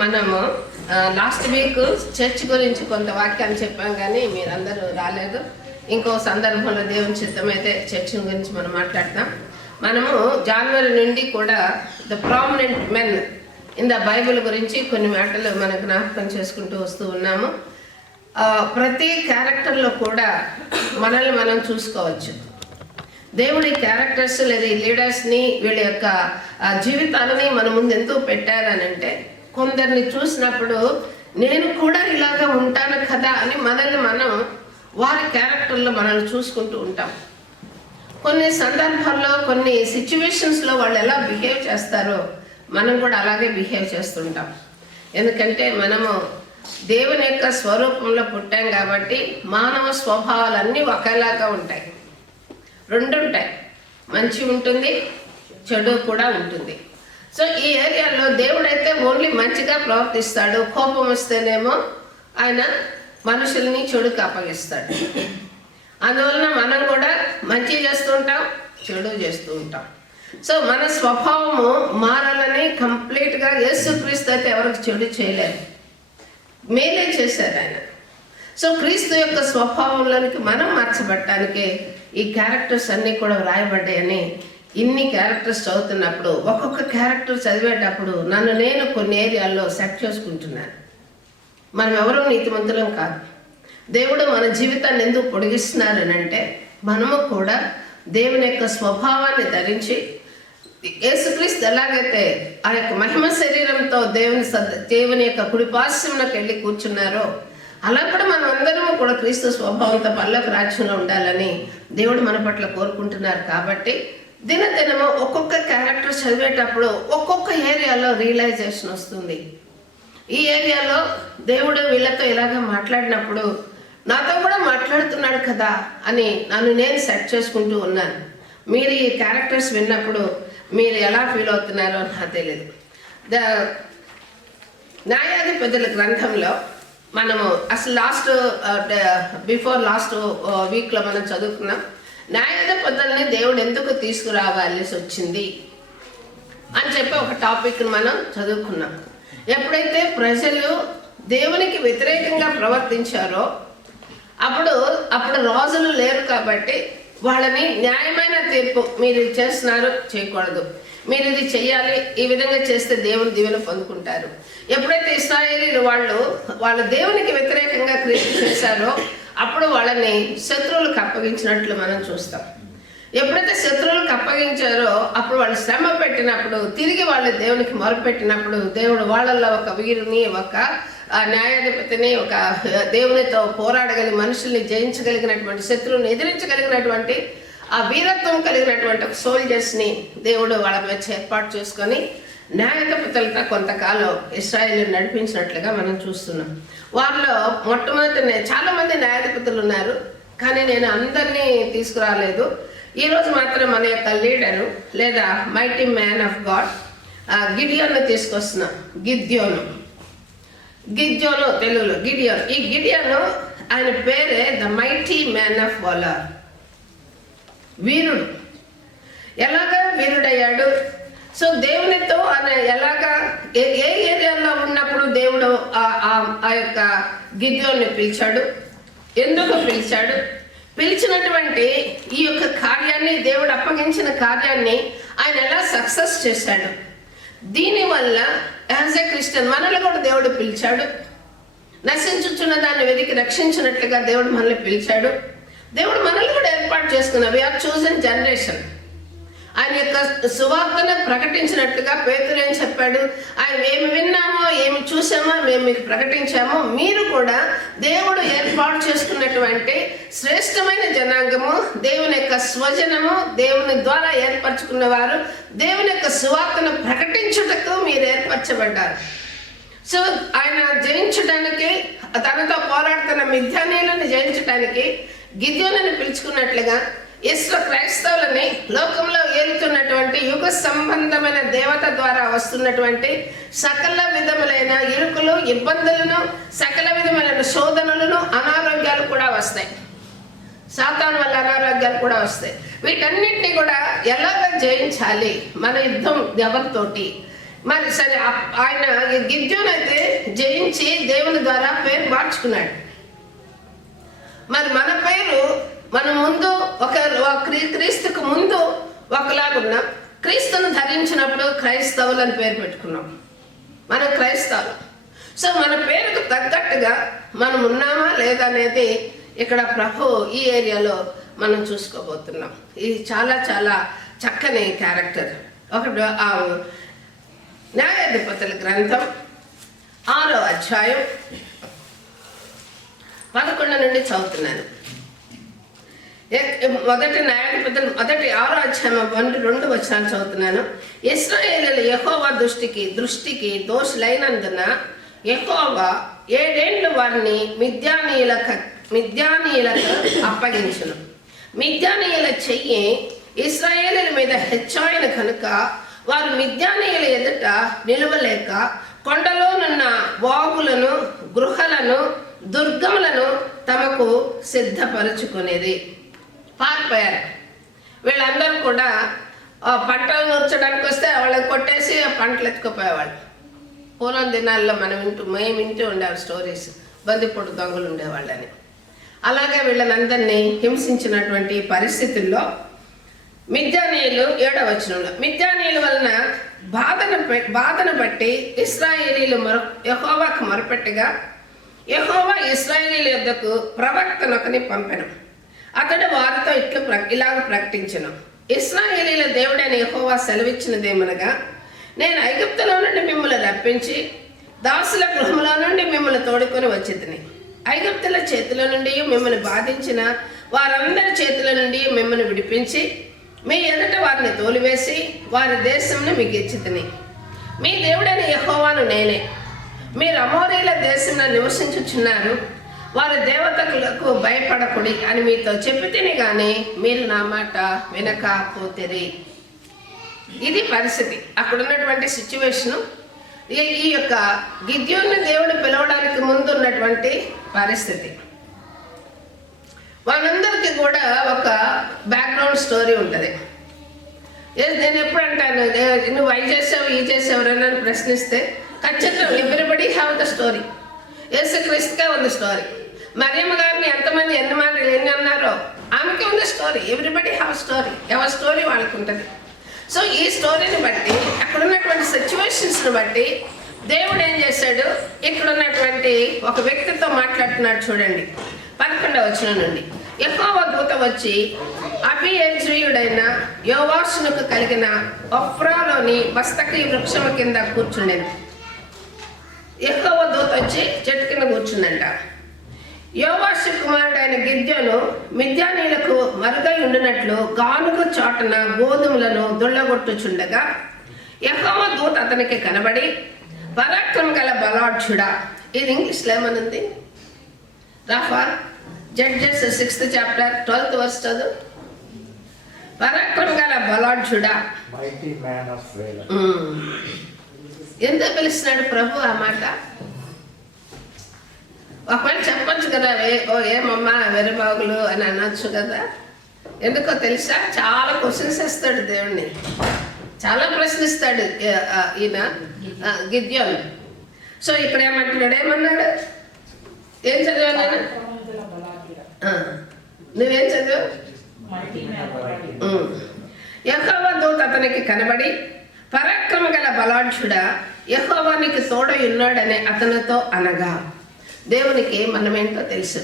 మనము last week church గురించి కొంత వాక్యాన్ని చెప్పాం, కానీ మీరందరూ రాలేదు. ఇంకో సందర్భంలో దేవుని చిత్తమైతే చర్చ్ గురించి మనం మాట్లాడతాం. మనము జనవరి నుండి కూడా the prominent men in the Bible గురించి కొన్ని మాటలు మనం జ్ఞాపకం చేసుకుంటూ వస్తూ ఉన్నాము. ప్రతి క్యారెక్టర్లో కూడా మనల్ని మనం చూసుకోవచ్చు. దేవుడి క్యారెక్టర్స్ లేదా ఈ లీడర్స్ని వీళ్ళ యొక్క జీవితాలని మన ముందు ఎంతో పెట్టారనంటే, కొందరిని చూసినప్పుడు నేను కూడా ఇలాగా ఉంటాను కదా అని మనల్ని మనం వారి క్యారెక్టర్లో మనల్ని చూసుకుంటూ ఉంటాం. కొన్ని సందర్భాల్లో కొన్ని సిచ్యువేషన్స్లో వాళ్ళు ఎలా బిహేవ్ చేస్తారో మనం కూడా అలాగే బిహేవ్ చేస్తుంటాం. ఎందుకంటే మనము దేవుని యొక్క స్వరూపంలో పుట్టాం కాబట్టి మానవ స్వభావాలన్నీ ఒకేలాగా ఉంటాయి. రెండు ఉంటాయి, మంచి ఉంటుంది, చెడు కూడా ఉంటుంది. సో ఈ ఏరియాలో దేవుడైతే ఓన్లీ మంచిగా ప్రవర్తిస్తాడు. కోపం వస్తేనేమో ఆయన మనుషుల్ని చెడుకు అప్పగిస్తాడు. అందువలన మనం కూడా మంచి చేస్తూ ఉంటాం, చెడు చేస్తూ ఉంటాం. సో మన స్వభావము మారాలని కంప్లీట్గా యేసుక్రీస్తు అయితే ఎవరికి చెడు చేయలేరు, మేలే చేశారు ఆయన. సో క్రీస్తు యొక్క స్వభావంలోనికి మనం మార్చబడటానికి ఈ క్యారెక్టర్స్ అన్నీ కూడా వ్రాయబడ్డాయని ఇన్ని క్యారెక్టర్స్ చదువుతున్నప్పుడు ఒక్కొక్క క్యారెక్టర్ చదివేటప్పుడు నన్ను నేను కొన్ని ఏరియాల్లో సెట్ చేసుకుంటున్నాను. మనం ఎవరూ నీతిమంతులం కాదు. దేవుడు మన జీవితాన్ని ఎందుకు పొడిగిస్తున్నారు అని అంటే, మనము కూడా దేవుని యొక్క స్వభావాన్ని ధరించి యేసుక్రీస్తు ఎలాగైతే ఆ యొక్క మహిమ శరీరంతో దేవుని యొక్క కుడిపార్శ్వంలోకి వెళ్ళి కూర్చున్నారో, అలా కూడా మనం అందరము కూడా క్రీస్తు స్వభావంతో పరలోక రాజ్యంలో ఉండాలని దేవుడు మన పట్ల కోరుకుంటున్నారు. కాబట్టి దినదినము ఒక్కొక్క క్యారెక్టర్ చదివేటప్పుడు ఒక్కొక్క ఏరియాలో రియలైజేషన్ వస్తుంది. ఈ ఏరియాలో దేవుడు వీళ్ళతో ఇలాగ మాట్లాడినప్పుడు నాతో కూడా మాట్లాడుతున్నాడు కదా అని నన్ను నేను సెట్ చేసుకుంటూ ఉన్నాను. మీరు ఈ క్యారెక్టర్స్ విన్నప్పుడు మీరు ఎలా ఫీల్ అవుతున్నారో నాకు తెలియదు. న్యాయాధిపతుల గ్రంథంలో మనము అసలు బిఫోర్ లాస్ట్ వీక్లో మనం చదువుకున్నాం. న్యాయాధిపతుల్ని దేవుడు ఎందుకు తీసుకురావాల్సి వచ్చింది అని చెప్పి ఒక టాపిక్ని మనం చదువుకున్నాం. ఎప్పుడైతే ప్రజలు దేవునికి వ్యతిరేకంగా ప్రవర్తించారో అప్పుడు రాజులు లేరు కాబట్టి వాళ్ళని న్యాయమైన తీర్పు, మీరు ఇది చేస్తున్నారు, చేయకూడదు, మీరు ఇది చెయ్యాలి, ఈ విధంగా చేస్తే దేవుని దీవెన పొందుకుంటారు. ఎప్పుడైతే ఇశ్రాయేలీలు వాళ్ళు దేవునికి వ్యతిరేకంగా క్రియ చేశారో అప్పుడు వాళ్ళని శత్రువులకు అప్పగించినట్లు మనం చూస్తాం. ఎప్పుడైతే శత్రువులకు అప్పగించారో అప్పుడు వాళ్ళు శ్రమ పెట్టినప్పుడు, తిరిగి వాళ్ళు దేవునికి మొరపెట్టినప్పుడు దేవుడు వాళ్ళల్లో ఒక వీరుని, ఒక న్యాయాధిపతిని, ఒక దేవునితో పోరాడగలిగి మనుషుల్ని జయించగలిగినటువంటి, శత్రువుని ఎదిరించగలిగినటువంటి ఆ వీరత్వం కలిగినటువంటి ఒక సోల్జర్స్ని దేవుడు వాళ్ళ మధ్య ఏర్పాటు చేసుకొని న్యాయాధిపతులతో కొంతకాలం ఇశ్రాయేలు నడిపించినట్లుగా మనం చూస్తున్నాం. వారిలో మొట్టమొదటి చాలా మంది న్యాయాధిపతులు ఉన్నారు, కానీ నేను అందరినీ తీసుకురాలేదు. ఈరోజు మాత్రం మన యొక్క లీడరు లేదా mighty man of God Gideon తీసుకొస్తున్నాం. గిద్యోను తెలుగులో గిడియోను. ఈ గిడియోను ఆయన పేరే the mighty man of valour, వీరుడు. ఎలాగా వీరుడయ్యాడు? సో దేవునితో ఆయన ఎలాగా ఏ ఏరియాలో ఉన్నప్పుడు దేవుడు ఆ యొక్క గిద్యోన్ని పిలిచాడు, ఎందుకు పిలిచాడు, పిలిచినటువంటి ఈ యొక్క కార్యాన్ని, దేవుడు అప్పగించిన కార్యాన్ని ఆయన ఎలా సక్సెస్ చేశాడు. దీనివల్ల యాజ్ ఎ క్రిస్టియన్ మనల్ని కూడా దేవుడు పిలిచాడు. నశించుచున్న దాన్ని వెతికి రక్షించినట్లుగా దేవుడు మనల్ని పిలిచాడు. దేవుడు మనల్ని కూడా ఏర్పాటు చేసుకున్నాం. We're chosen generation. ఆయన యొక్క సువార్తను ప్రకటించినట్లుగా పేతురు ఏం చెప్పాడు, ఆయన ఏమి విన్నామో ఏమి చూసామో మేము మీకు ప్రకటించామో, మీరు కూడా దేవుడు ఏర్పాటు చేసుకున్నటువంటి శ్రేష్టమైన జనాంగము, దేవుని యొక్క స్వజనము, దేవుని ద్వారా ఏర్పరచుకున్నవారు, దేవుని యొక్క సువార్తను ప్రకటించుటకు మీరు ఏర్పరచబడ్డారు. సో ఆయన జయించడానికి, తనతో పోరాడుతున్న మిథ్యానీయులను జయించడానికి గిద్యోనుని పిలుచుకున్నట్లుగా క్రైస్తవులని లోకంలో ఏలుతున్నటువంటి యుగ సంబంధమైన దేవత ద్వారా వస్తున్నటువంటి సకల విధములైన ఇరుకులు, ఇబ్బందులను, సకల విధములైన శోధనలను, అనారోగ్యాలు కూడా వస్తాయి. సాతాను వల్ల అనారోగ్యాలు కూడా వస్తాయి. వీటన్నిటిని కూడా ఎలాగ జయించాలి, మన యుద్ధం ఎవరితోటి, మరి సరే ఆయన గిద్యోను అయితే జయించి దేవుని ద్వారా పేరు మార్చుకున్నాడు. మరి మన పేరు మనం ముందు క్రీస్తుకు ముందు ఒకలాగున్నాం, క్రీస్తును ధరించినప్పుడు క్రైస్తవులని పేరు పెట్టుకున్నాం. మనం క్రైస్తవులు. సో మన పేరుకు తగ్గట్టుగా మనం ఉన్నామా లేదా అనేది ఇక్కడ ప్రభు ఈ ఏరియాలో మనం చూసుకోబోతున్నాం. ఇది చాలా చాలా చక్కని క్యారెక్టర్. ఒకటి న్యాయాధిపతుల గ్రంథం 6వ అధ్యాయం 11 నుండి చదువుతున్నాను. మొదటి న్యాయాధిపతులు 6వ అధ్యాయం 1-2 వచనాలు చదువుతున్నాను. ఇశ్రాయేలీయులు యెహోవా దృష్టికి దోషులైనందున యెహోవా 7 ఏళ్ళు వారిని మిద్యానీయులకు అప్పగించును. మిద్యానీయుల చెయ్యి ఇశ్రాయేలీయుల మీద హెచ్చాయన కనుక వారు మిద్యానీయుల ఎదుట నిలువలేక కొండలోనున్న వాగులను, గృహలను, దుర్గములను తమకు సిద్ధపరుచుకునేది. పారిపోయారు. వీళ్ళందరూ కూడా పంటలు నూర్చడానికి వస్తే వాళ్ళని కొట్టేసి పంటలు ఎత్తుకుపోయేవాళ్ళు. పూర్వం దినాల్లో మేము వింటూ ఉండేవాళ్ళు స్టోరీస్, బందిపోటు దొంగలు ఉండేవాళ్ళని. అలాగే వీళ్ళనందరినీ హింసించినటువంటి పరిస్థితుల్లో మిద్యానీయులు 7వ వచనంలో మిద్యానీయుల వలన బాధను బట్టి ఇశ్రాయేలీయులు యెహోవాకు మొరపెట్టగా యెహోవా ఇశ్రాయేలీయుల యొద్దకు ప్రవక్తనొకని పంపెను. అతడు వారితో ఇలాగ ప్రకటించెను. ఇశ్రాయేలీయుల దేవుడైన యెహోవా సెలవిచ్చినదేమనగా, నేను ఐగుప్తులో నుండి మిమ్మల్ని రప్పించి దాసుల గృహంలో నుండి మిమ్మల్ని తోడుకొని వచ్చితిని. ఐగుప్తుల చేతిలో నుండి మిమ్మల్ని బాధించిన వారందరి చేతుల నుండి మిమ్మల్ని విడిపించి మీ ఎదుట వారిని తోలివేసి వారి దేశంను మీకు ఇచ్చితిని. మీ దేవుడైన యెహోవాను నేనే. మీరు అమోరీల దేశంలో నివసించుచున్నారు. వారి దేవతలకు భయపడకుడి అని మీతో చెప్పితిని కానీ మీరు నా మాట వినకపోతిరి. ఇది పరిస్థితి. అక్కడ ఉన్నటువంటి సిచ్యువేషను. ఈ యొక్క గిద్యోను దేవుడు పిలవడానికి ముందు ఉన్నటువంటి పరిస్థితి. వాళ్ళందరికీ కూడా ఒక బ్యాక్గ్రౌండ్ స్టోరీ ఉంటుంది. నేను ఎప్పుడు అంటాను, నువ్వు అవి చేసావు ఈ చేసావు అని ప్రశ్నిస్తే ఖచ్చితంగా ఎవ్రీబడి హ్యావ్ ద స్టోరీ. యేసుక్రీస్తుకే ఉంది స్టోరీ. మరియమ్మ గారిని ఎంతమంది ఎన్ని అన్నారో ఆమెకే ఉంది స్టోరీ. Everybody have story. ఎవరి స్టోరీ వాళ్ళకు ఉంటుంది. సో ఈ స్టోరీని బట్టి, అక్కడ ఉన్నటువంటి సిచ్యువేషన్స్ని బట్టి దేవుడు ఏం చేశాడు, ఇక్కడ ఉన్నటువంటి ఒక వ్యక్తితో మాట్లాడుతున్నాడు. చూడండి 11వ వచనం నుండి. యెహోవా దూత వచ్చి అబీయజ్రీయుడైన యోవాషునకు కలిగిన ఒఫ్రాలోని మస్తకి వృక్షము కింద కూర్చుండెను. యెహోవా దూత వచ్చి చెట్టు కింద కూర్చుందంట. యోవాషు కుమారుడైన గిద్యోను మిద్యానీయులకు మరుగై ఉండినట్లు గానుగ చాటున గోధుమలను దుళ్ళగొట్టుచుండగా యెహోవా దూత అతనికి కనబడి, పరాక్రమ గల బలాఢ్యుడా. ఇది ఇంగ్లీష్లో ఏమనుంది Rapha? Judges 6th chapter 12th verse చదువు. పరాక్రమ గల బలాఢ్యుడా. ఎంత పిలుస్తున్నాడు ప్రభు ఆ మాట? ఒకవేళ చెప్పచ్చు కదా, ఏమమ్మా వెరబాగులు అని అనొచ్చు కదా. ఎందుకో తెలుసా, చాలా క్వశ్చన్స్ వేస్తాడు దేవుణ్ణి, చాలా ప్రశ్నిస్తాడు ఈయన గిద్యోను. సో ఇక్కడ ఏమన్నాడు? ఏం చదివాను నేను? నువ్వేం చదివావు? యెహోవా దూత అతనికి కనబడి, పరాక్రమ గల బలాఢ్యుడా, యెహోవా నీకు తోడై ఉన్నాడని అతనితో అనగా. దేవునికి మనమేంటో తెలుసు.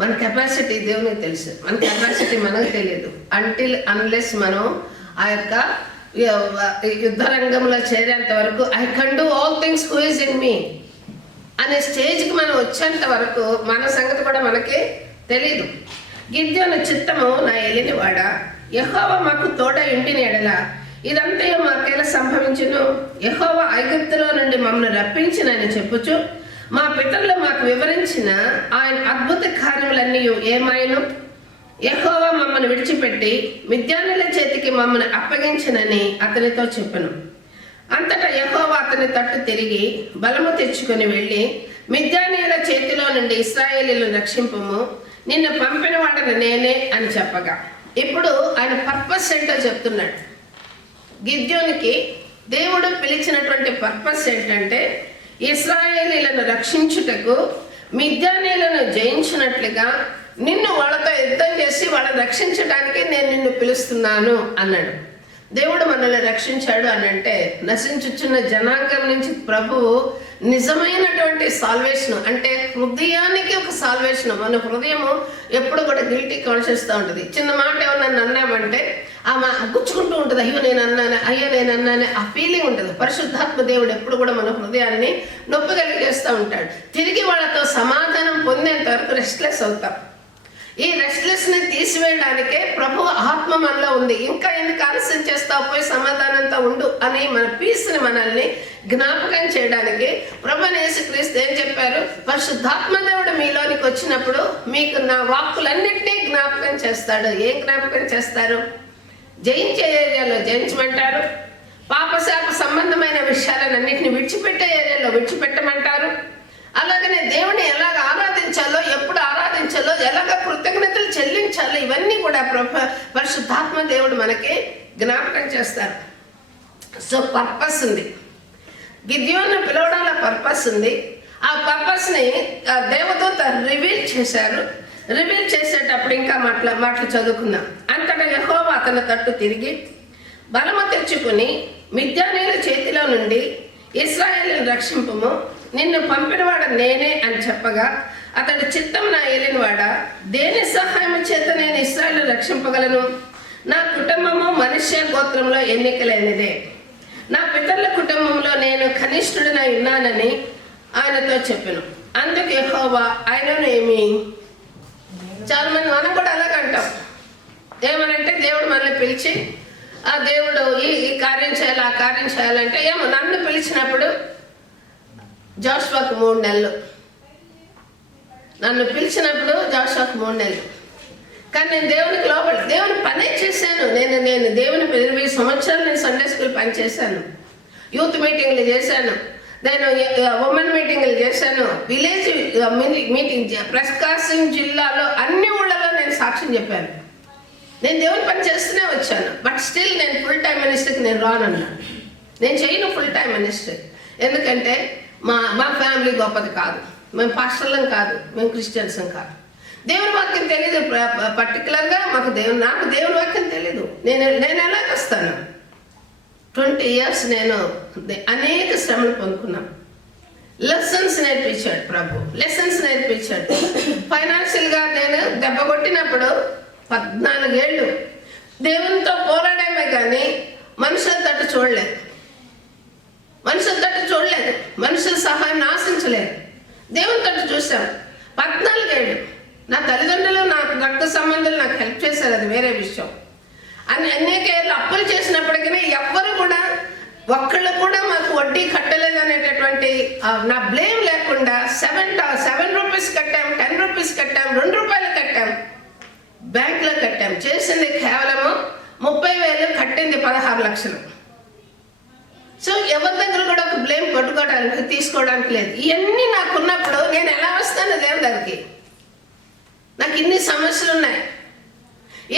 మన కెపాసిటీ దేవునికి తెలుసు. మన కెపాసిటీ మనకు తెలియదు అన్లెస్ మనం ఆ యొక్క యుద్ధ రంగంలో చేరేంత వరకు I can do all things who is in me అనే స్టేజ్కి మనం వచ్చేంత వరకు మన సంగతి కూడా మనకి తెలీదు. గిద్యోను చిత్తము నా ఏలినవాడ, యెహోవా మాకు తోడై ఉండిన ఎడల ఇదంతా మాకేలా సంభవించును? యెహోవా ఐగుప్తులో నుండి మమ్మల్ని రప్పించినని చెప్పుచు మా పితరులు మాకు వివరించిన ఆయన అద్భుత కార్యములన్నీ ఏమాయను? యెహోవా మమ్మల్ని విడిచిపెట్టి మిద్యానీయుల చేతికి మమ్మల్ని అప్పగించినని అతనితో చెప్పెను. అంతటా యెహోవా అతని తట్టు తిరిగి బలము తెచ్చుకొని వెళ్ళి, మిద్యానీయుల చేతిలో నుండి ఇశ్రాయేలీయులను రక్షింపుము, నిన్ను పంపిన వాడని నేనే అని చెప్పగా. ఇప్పుడు ఆయన పర్పస్ ఏంటో చెప్తున్నాడు. గిద్యోనికి దేవుడు పిలిచినటువంటి పర్పస్ ఏంటంటే ఇశ్రాయేలీలను రక్షించుటకు మిద్యానీయులను జయించినట్లుగా నిన్ను వాళ్ళతో యుద్ధం చేసి వాళ్ళని రక్షించడానికి నేను నిన్ను పిలుస్తున్నాను అన్నాడు. దేవుడు మనల్ని రక్షించాడు అని అంటే నశించుచున్న జనాంగం నుంచి ప్రభువు నిజమైనటువంటి సాల్వేషన్, అంటే హృదయానికి ఒక సాల్వేషన్. మన హృదయము ఎప్పుడు కూడా గిల్టీ కాన్షియస్తో ఉంటుంది. చిన్న మాట ఏమన్నా అన్నామంటే ఆమె గుచ్చుకుంటూ ఉంటుంది, అయ్యో నేను అన్నానే ఆ ఫీలింగ్ ఉంటుంది. పరిశుద్ధాత్మ దేవుడు ఎప్పుడు కూడా మన హృదయాన్ని నొప్పి కలిగేస్తూ ఉంటాడు. తిరిగి వాళ్ళతో సమాధానం పొందేంత వరకు రెస్ట్లెస్ అవుతాం. ఈ రెస్ట్లెస్ని తీసివేయడానికే ప్రభు ఆత్మ మనలో ఉంది. ఇంకా ఎందుకు ఆలస్యం చేస్తావు, పోయి సమాధానంతో ఉండు అని మన పీస్ని మనల్ని జ్ఞాపకం చేయడానికి ప్రభువైన యేసుక్రీస్తు ఏం చెప్పారు? పరిశుద్ధాత్మ దేవుడు మీలోనికి వచ్చినప్పుడు మీకు నా వాక్కులన్నింటినీ జ్ఞాపకం చేస్తాడు. ఏం జ్ఞాపకం చేస్తారు? జయించే ఏరియాలో జయించమంటారు, పాపశాప సంబంధమైన విషయాలన్నింటినీ విడిచిపెట్టే ఏరియాలో విడిచిపెట్టమంటారు. అలాగనే దేవుని ఎలాగ ఆరాధించాలో, ఎప్పుడు ఆరాధించాలో, ఎలాగ కృతజ్ఞతలు చెల్లించాలో ఇవన్నీ కూడా పరిశుద్ధాత్మ దేవుడు మనకి జ్ఞాపకం చేస్తారు. సో పర్పస్ ఉంది. గిద్యోను పిలవడంలో పర్పస్ ఉంది. ఆ పర్పస్ని దేవదూత రివీల్ చేశారు. రివీల్ చేసేటప్పుడు ఇంకా మాటలు చదువుకుందాం. అంతటా యెహోవా అతని తట్టు తిరిగి బలము తెచ్చుకుని మిద్యానీయుల చేతిలో నుండి ఇశ్రాయేలును రక్షింపుము, నిన్ను పంపినవాడ నేనే అని చెప్పగా అతడు చిత్తం నా ఏలినవాడ, దేని సహాయం చేత నేను ఇశ్రాయేలు రక్షింపగలను? నా కుటుంబము మనుష్య గోత్రంలో ఎన్నికలేనిదే, నా పితరుల కుటుంబంలో నేను కనిష్ఠుడినై ఉన్నానని ఆయనతో చెప్పాను. అందుకు యెహోవా ఆయనను ఏమి, చాలా మంది మనం కూడా అలాగంటాం. ఏమనంటే దేవుడు మనల్ని పిలిచి ఆ దేవుడు ఈ కార్యం చేయాలి, ఆ కార్యం చేయాలంటే ఏమో నన్ను పిలిచినప్పుడు జోషువకు 3 నెలలు, నన్ను పిలిచినప్పుడు జోషువకు 3 నెలలు. కానీ నేను దేవునికి లోపల దేవుని పనే చేశాను. నేను దేవుని 20 సంవత్సరాలు నేను సండే స్కూల్ పని చేశాను, యూత్ మీటింగ్లు చేశాను, నేను ఉమెన్ మీటింగ్లు చేశాను, విలేజ్ మీటింగ్, ప్రకాశం జిల్లాలో అన్ని ఊళ్ళలో నేను సాక్ష్యం చెప్పాను. నేను దేవుని పని చేస్తూనే వచ్చాను. బట్ స్టిల్ నేను ఫుల్ టైం మినిస్టర్కి నేను రానన్నాను. నేను చేయను ఫుల్ టైం మినిస్టర్. ఎందుకంటే మా ఫ్యామిలీ గొప్పది కాదు, మేము పాస్టర్లం కాదు, మేము క్రిస్టియన్సం కాదు. దేవుని వాక్యం తెలియదు. పర్టికులర్గా నాకు దేవుని వాక్యం తెలీదు. నేను ఎలాగ వస్తాను? 20 years నేను అనేక శ్రమలు పొందుకున్నాను. లెసన్స్ నేర్పించాడు ప్రభు, లెసన్స్ నేర్పించాడు. ఫైనాన్షియల్గా నేను దెబ్బ కొట్టినప్పుడు 14 ఏళ్ళు దేవునితో పోరాడమే కానీ మనుషుల తట్టు చూడలేదు, మనుషుల సహాయం ఆశించలేదు. దేవుని తట్టు చూశాను. 14 ఏళ్ళు నా తల్లిదండ్రులు, నాకు రక్త సంబంధాలు నాకు హెల్ప్ చేశారు, అది వేరే విషయం. అనేక ఏళ్ళు అప్పులు చేసినప్పటికీ ఎవ్వరు కూడా ఒక్కళ్ళు కూడా మాకు వడ్డీ కట్టలేదు అనేటటువంటి నా బ్లేమ్ లేకుండా 7 రూపీస్ కట్టాం, 10 రూపీస్ కట్టాం, 2 రూపాయలు కట్టాం, బ్యాంకులో కట్టాం. చేసింది కేవలము 30,000, కట్టింది 16 లక్షలు. సో ఎవరి దగ్గర కూడా ఒక బ్లేమ్ పట్టుకోవడానికి తీసుకోవడానికి లేదు. ఇవన్నీ నాకున్నప్పుడు నేను ఎలా వస్తాను దేవుని దగ్గరికి? నాకు ఇన్ని సమస్యలు ఉన్నాయి.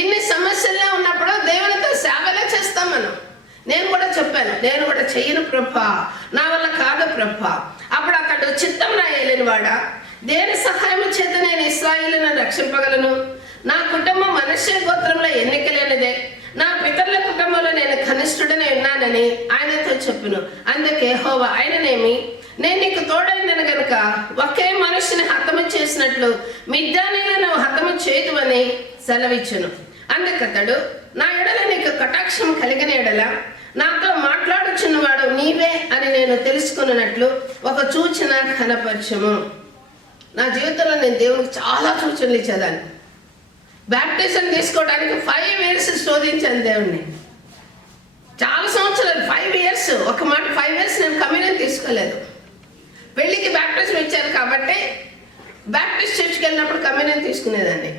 ఇన్ని సమస్యల్లో ఉన్నప్పుడు దేవునితో సేవలే చేస్తాం మనం. నేను కూడా చెప్పాను, నేను కూడా చెయ్యను ప్రభా, నా వల్ల కాదు ప్రభా. అప్పుడు అతడు చిత్తం నా ఏలినవాడ, దేని సహాయం చేత నేను ఇశ్రాయేలును రక్షింపగలను? నా కుటుంబం మనుష్య గోత్రంలో ఎన్నికలేనిదే, నా పితరుల కుటుంబంలో నేను కనిష్ఠుడనే ఉన్నానని ఆయనతో చెప్పును. అందుకే యెహోవా ఆయననేమి, నేను నీకు తోడైందని గనుక ఒకే మనుషుని హతము చేసినట్లు మిద్యానీయులను హతము చేయదువని సెలవిచ్చును. అందుకతడు, నా ఎడల నీకు కటాక్షం కలిగిన ఎడల నాతో మాట్లాడుచున్నవాడు నీవే అని నేను తెలుసుకున్నట్లు ఒక సూచన కనపరచము. నా జీవితంలో నేను దేవునికి చాలా సూచనలు ఇచ్చేదాన్ని. బ్యాప్టిజం తీసుకోవడానికి 5 years శోధించాను దేవుణ్ణి. చాలా సంవత్సరాలు, 5 years, ఒక మాట 5 years నేను కమ్యూనియన్ తీసుకోలేదు. పెళ్ళికి బ్యాప్టిజం ఇచ్చారు కాబట్టి బ్యాప్టిస్ట్ చర్చ్కి వెళ్ళినప్పుడు కమ్యూనియన్ తీసుకునేదాన్ని.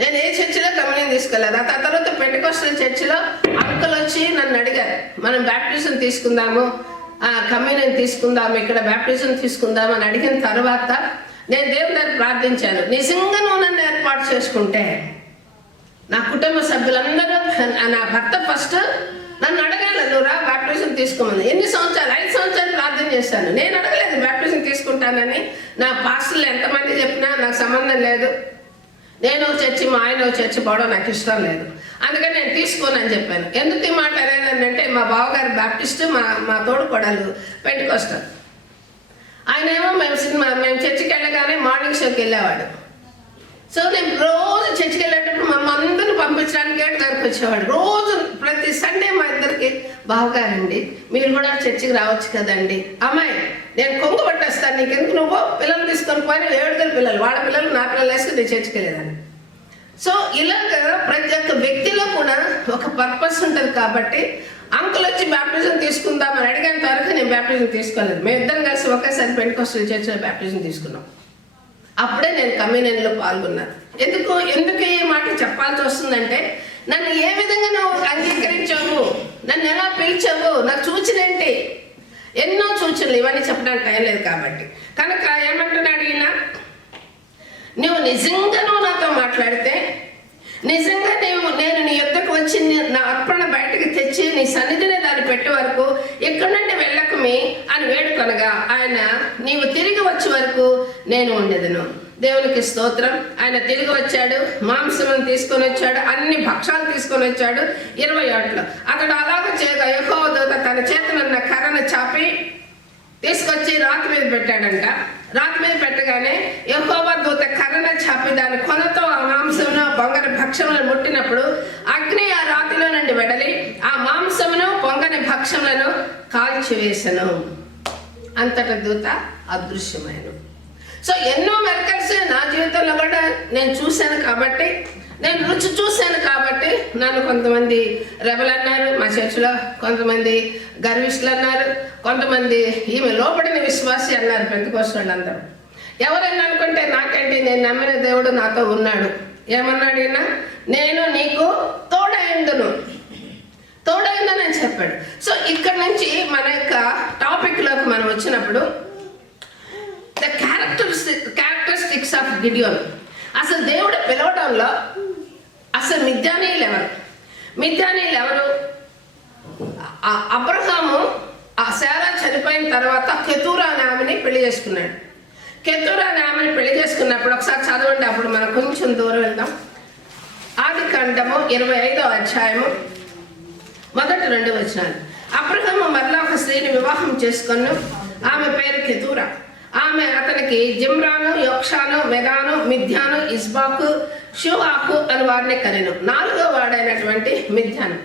నేను ఏ చర్చిలో కమ్యూనియన్ తీసుకోలేదు. ఆ తర్వాత పెంటెకోస్టల్ చర్చిలో అంకుల్ వచ్చి నన్ను అడిగారు, మనం బ్యాప్టిజం తీసుకుందాము, కమ్యూనియన్ తీసుకుందాము, ఇక్కడ బ్యాప్టిజం తీసుకుందాము అని అడిగిన తర్వాత నేను దేవుని దగ్గర ప్రార్థించాను. నిజంగా నువ్వు నన్ను ఏర్పాటు చేసుకుంటే నా కుటుంబ సభ్యులందరూ, నా భర్త ఫస్ట్, నన్ను అడగాల, నువ్వు రా బాప్టిజం తీసుకోమని. ఎన్ని సంవత్సరాలు? 5 సంవత్సరాలు ప్రార్థన చేశాను. నేను అడగలేదు బాప్టిజం తీసుకుంటానని. నా పాస్టర్లు ఎంతమంది చెప్పినా నాకు సంబంధం లేదు. నేను చర్చి, మా ఆయన చర్చి పోవడం నాకు ఇష్టం లేదు, అందుకని నేను తీసుకోనని చెప్పాను. ఎందుకు ఈ మాట అనేది అంటే, మా బావగారు బాప్టిస్ట్, మా తోడు కొడలు పెంటెకొస్తల్. ఆయనేమో మేము చర్చికి వెళ్ళగానే మార్నింగ్ షోకి వెళ్ళేవాడు. సో నేను రోజు చర్చికి వెళ్ళేటప్పుడు మా అందరిని పంపించడానికి గేట్ దగ్గరకు వచ్చేవాడు. రోజు ప్రతి సండే మా ఇద్దరికి, బావగారండి మీరు కూడా చర్చికి రావచ్చు కదండి. అమ్మాయి నేను కొంగు పట్టేస్తాను, నీకెందుకు, నువ్వు పిల్లలు తీసుకొని పోయి 7 పిల్లలు, వాళ్ళ పిల్లలు నా పిల్లలు వేసుకుని నేను చర్చికి వెళ్ళేదాన్ని. సో ఇలాగ ప్రతి ఒక్క వ్యక్తిలో కూడా ఒక పర్పస్ ఉంటుంది. కాబట్టి అంకుల్ వచ్చి బ్యాప్టిజం తీసుకుందామని అడిగేంత వరకు నేను బ్యాప్టిజం తీసుకోలేదు. మేము ఇద్దరం కలిసి ఒకేసారి పెంటెకొస్తల్ చర్చిలో బ్యాప్టిజం తీసుకున్నాం. అప్పుడే నేను కమ్యూనియన్లో పాల్గొన్నాను. ఎందుకు ఈ మాట చెప్పాల్సి వస్తుందంటే, నన్ను ఏ విధంగా నువ్వు అంగీకరించావు, నన్ను ఎలా పిలిచావు, నాకు సూచన ఏంటి, ఎన్నో సూచనలు, ఇవన్నీ చెప్పడానికి టైం లేదు. కాబట్టి కనుక ఏమంటున్నాడు ఈయన, నువ్వు నిజంగా నాతో మాట్లాడితే, నిజంగా నేను నీ యొద్దకు వచ్చి నా అర్పణ బయటకు తెచ్చి నీ సన్నిధిని దాన్ని పెట్టే వరకు ఎక్కడి నుండి వెళ్ళకమి అని వేడుకొనగా, ఆయన నీవు తిరిగి వచ్చే వరకు నేను ఉండేదను. దేవునికి స్తోత్రం. ఆయన తిరిగి వచ్చాడు, మాంసం తీసుకొని వచ్చాడు, అన్ని భక్షాలు తీసుకొని వచ్చాడు. 20 ఏళ్ళు అతడు అలాగ చేయగా యెహోవా దూత తన చేతులున్న కర్రను చాపి తీసుకొచ్చి రాతి మీద పెట్టాడంట. రాతి మీద పెట్టగానే యెహోవా దూత కర్రను చాపి దాని కొనతో ఆ మాంసమును పొంగని భక్షములను ముట్టినప్పుడు అగ్ని ఆ రాతిలో నుండి వెడలి ఆ మాంసమును పొంగని భక్షములను కాల్చివేసెను. అంతట దూత అదృశ్యమైన. సో ఎన్నో మెరకల్స్ నా జీవితంలో కూడా నేను చూశాను. కాబట్టి నేను రుచి చూశాను. కాబట్టి నన్ను కొంతమంది రెబల్ అన్నారు, మా చర్చిలో కొంతమంది గర్విష్ఠులు అన్నారు, కొంతమంది ఈమె లోబడిన విశ్వాసి అన్నారు. పెంటెకొస్తల్ అందరూ ఎవరైనా అనుకుంటే నాకంటే, నేను నమ్మిన దేవుడు నాతో ఉన్నాడు. ఏమన్నాడు ఈయన, నేను నీకు తోడైందును అని చెప్పాడు. సో ఇక్కడ నుంచి మన యొక్క టాపిక్లోకి మనం వచ్చినప్పుడు, ద క్యారెక్టరిస్టిక్స్ ఆఫ్ గిడియోన్. అసలు దేవుడు పిలవడంలో అసలు మిద్యానీయులు ఎవరు? అబ్రహాము ఆ శారా చనిపోయిన తర్వాత కెతూరా అనే ఆమెని పెళ్లి చేసుకున్నాడు. కెతూరా అనే ఆమెని పెళ్లి చేసుకున్నప్పుడు ఒకసారి చదవండి, అప్పుడు మనం కొంచెం దూరం వెళ్దాం. ఆదికాండము 25వ అధ్యాయము మొదటి 2 వచనాలు. అబ్రహాము మరలా ఒక స్త్రీని వివాహం చేసుకొను, ఆమె పేరు కెతూరా. ఆమె అతనికి జిమ్రాను, యొక్షాను, మెదాను, మిథ్యాను, ఇస్బాకు, షువాకు అని వారిని కనెను. 4వ వాడైనటువంటి మిథ్యాను.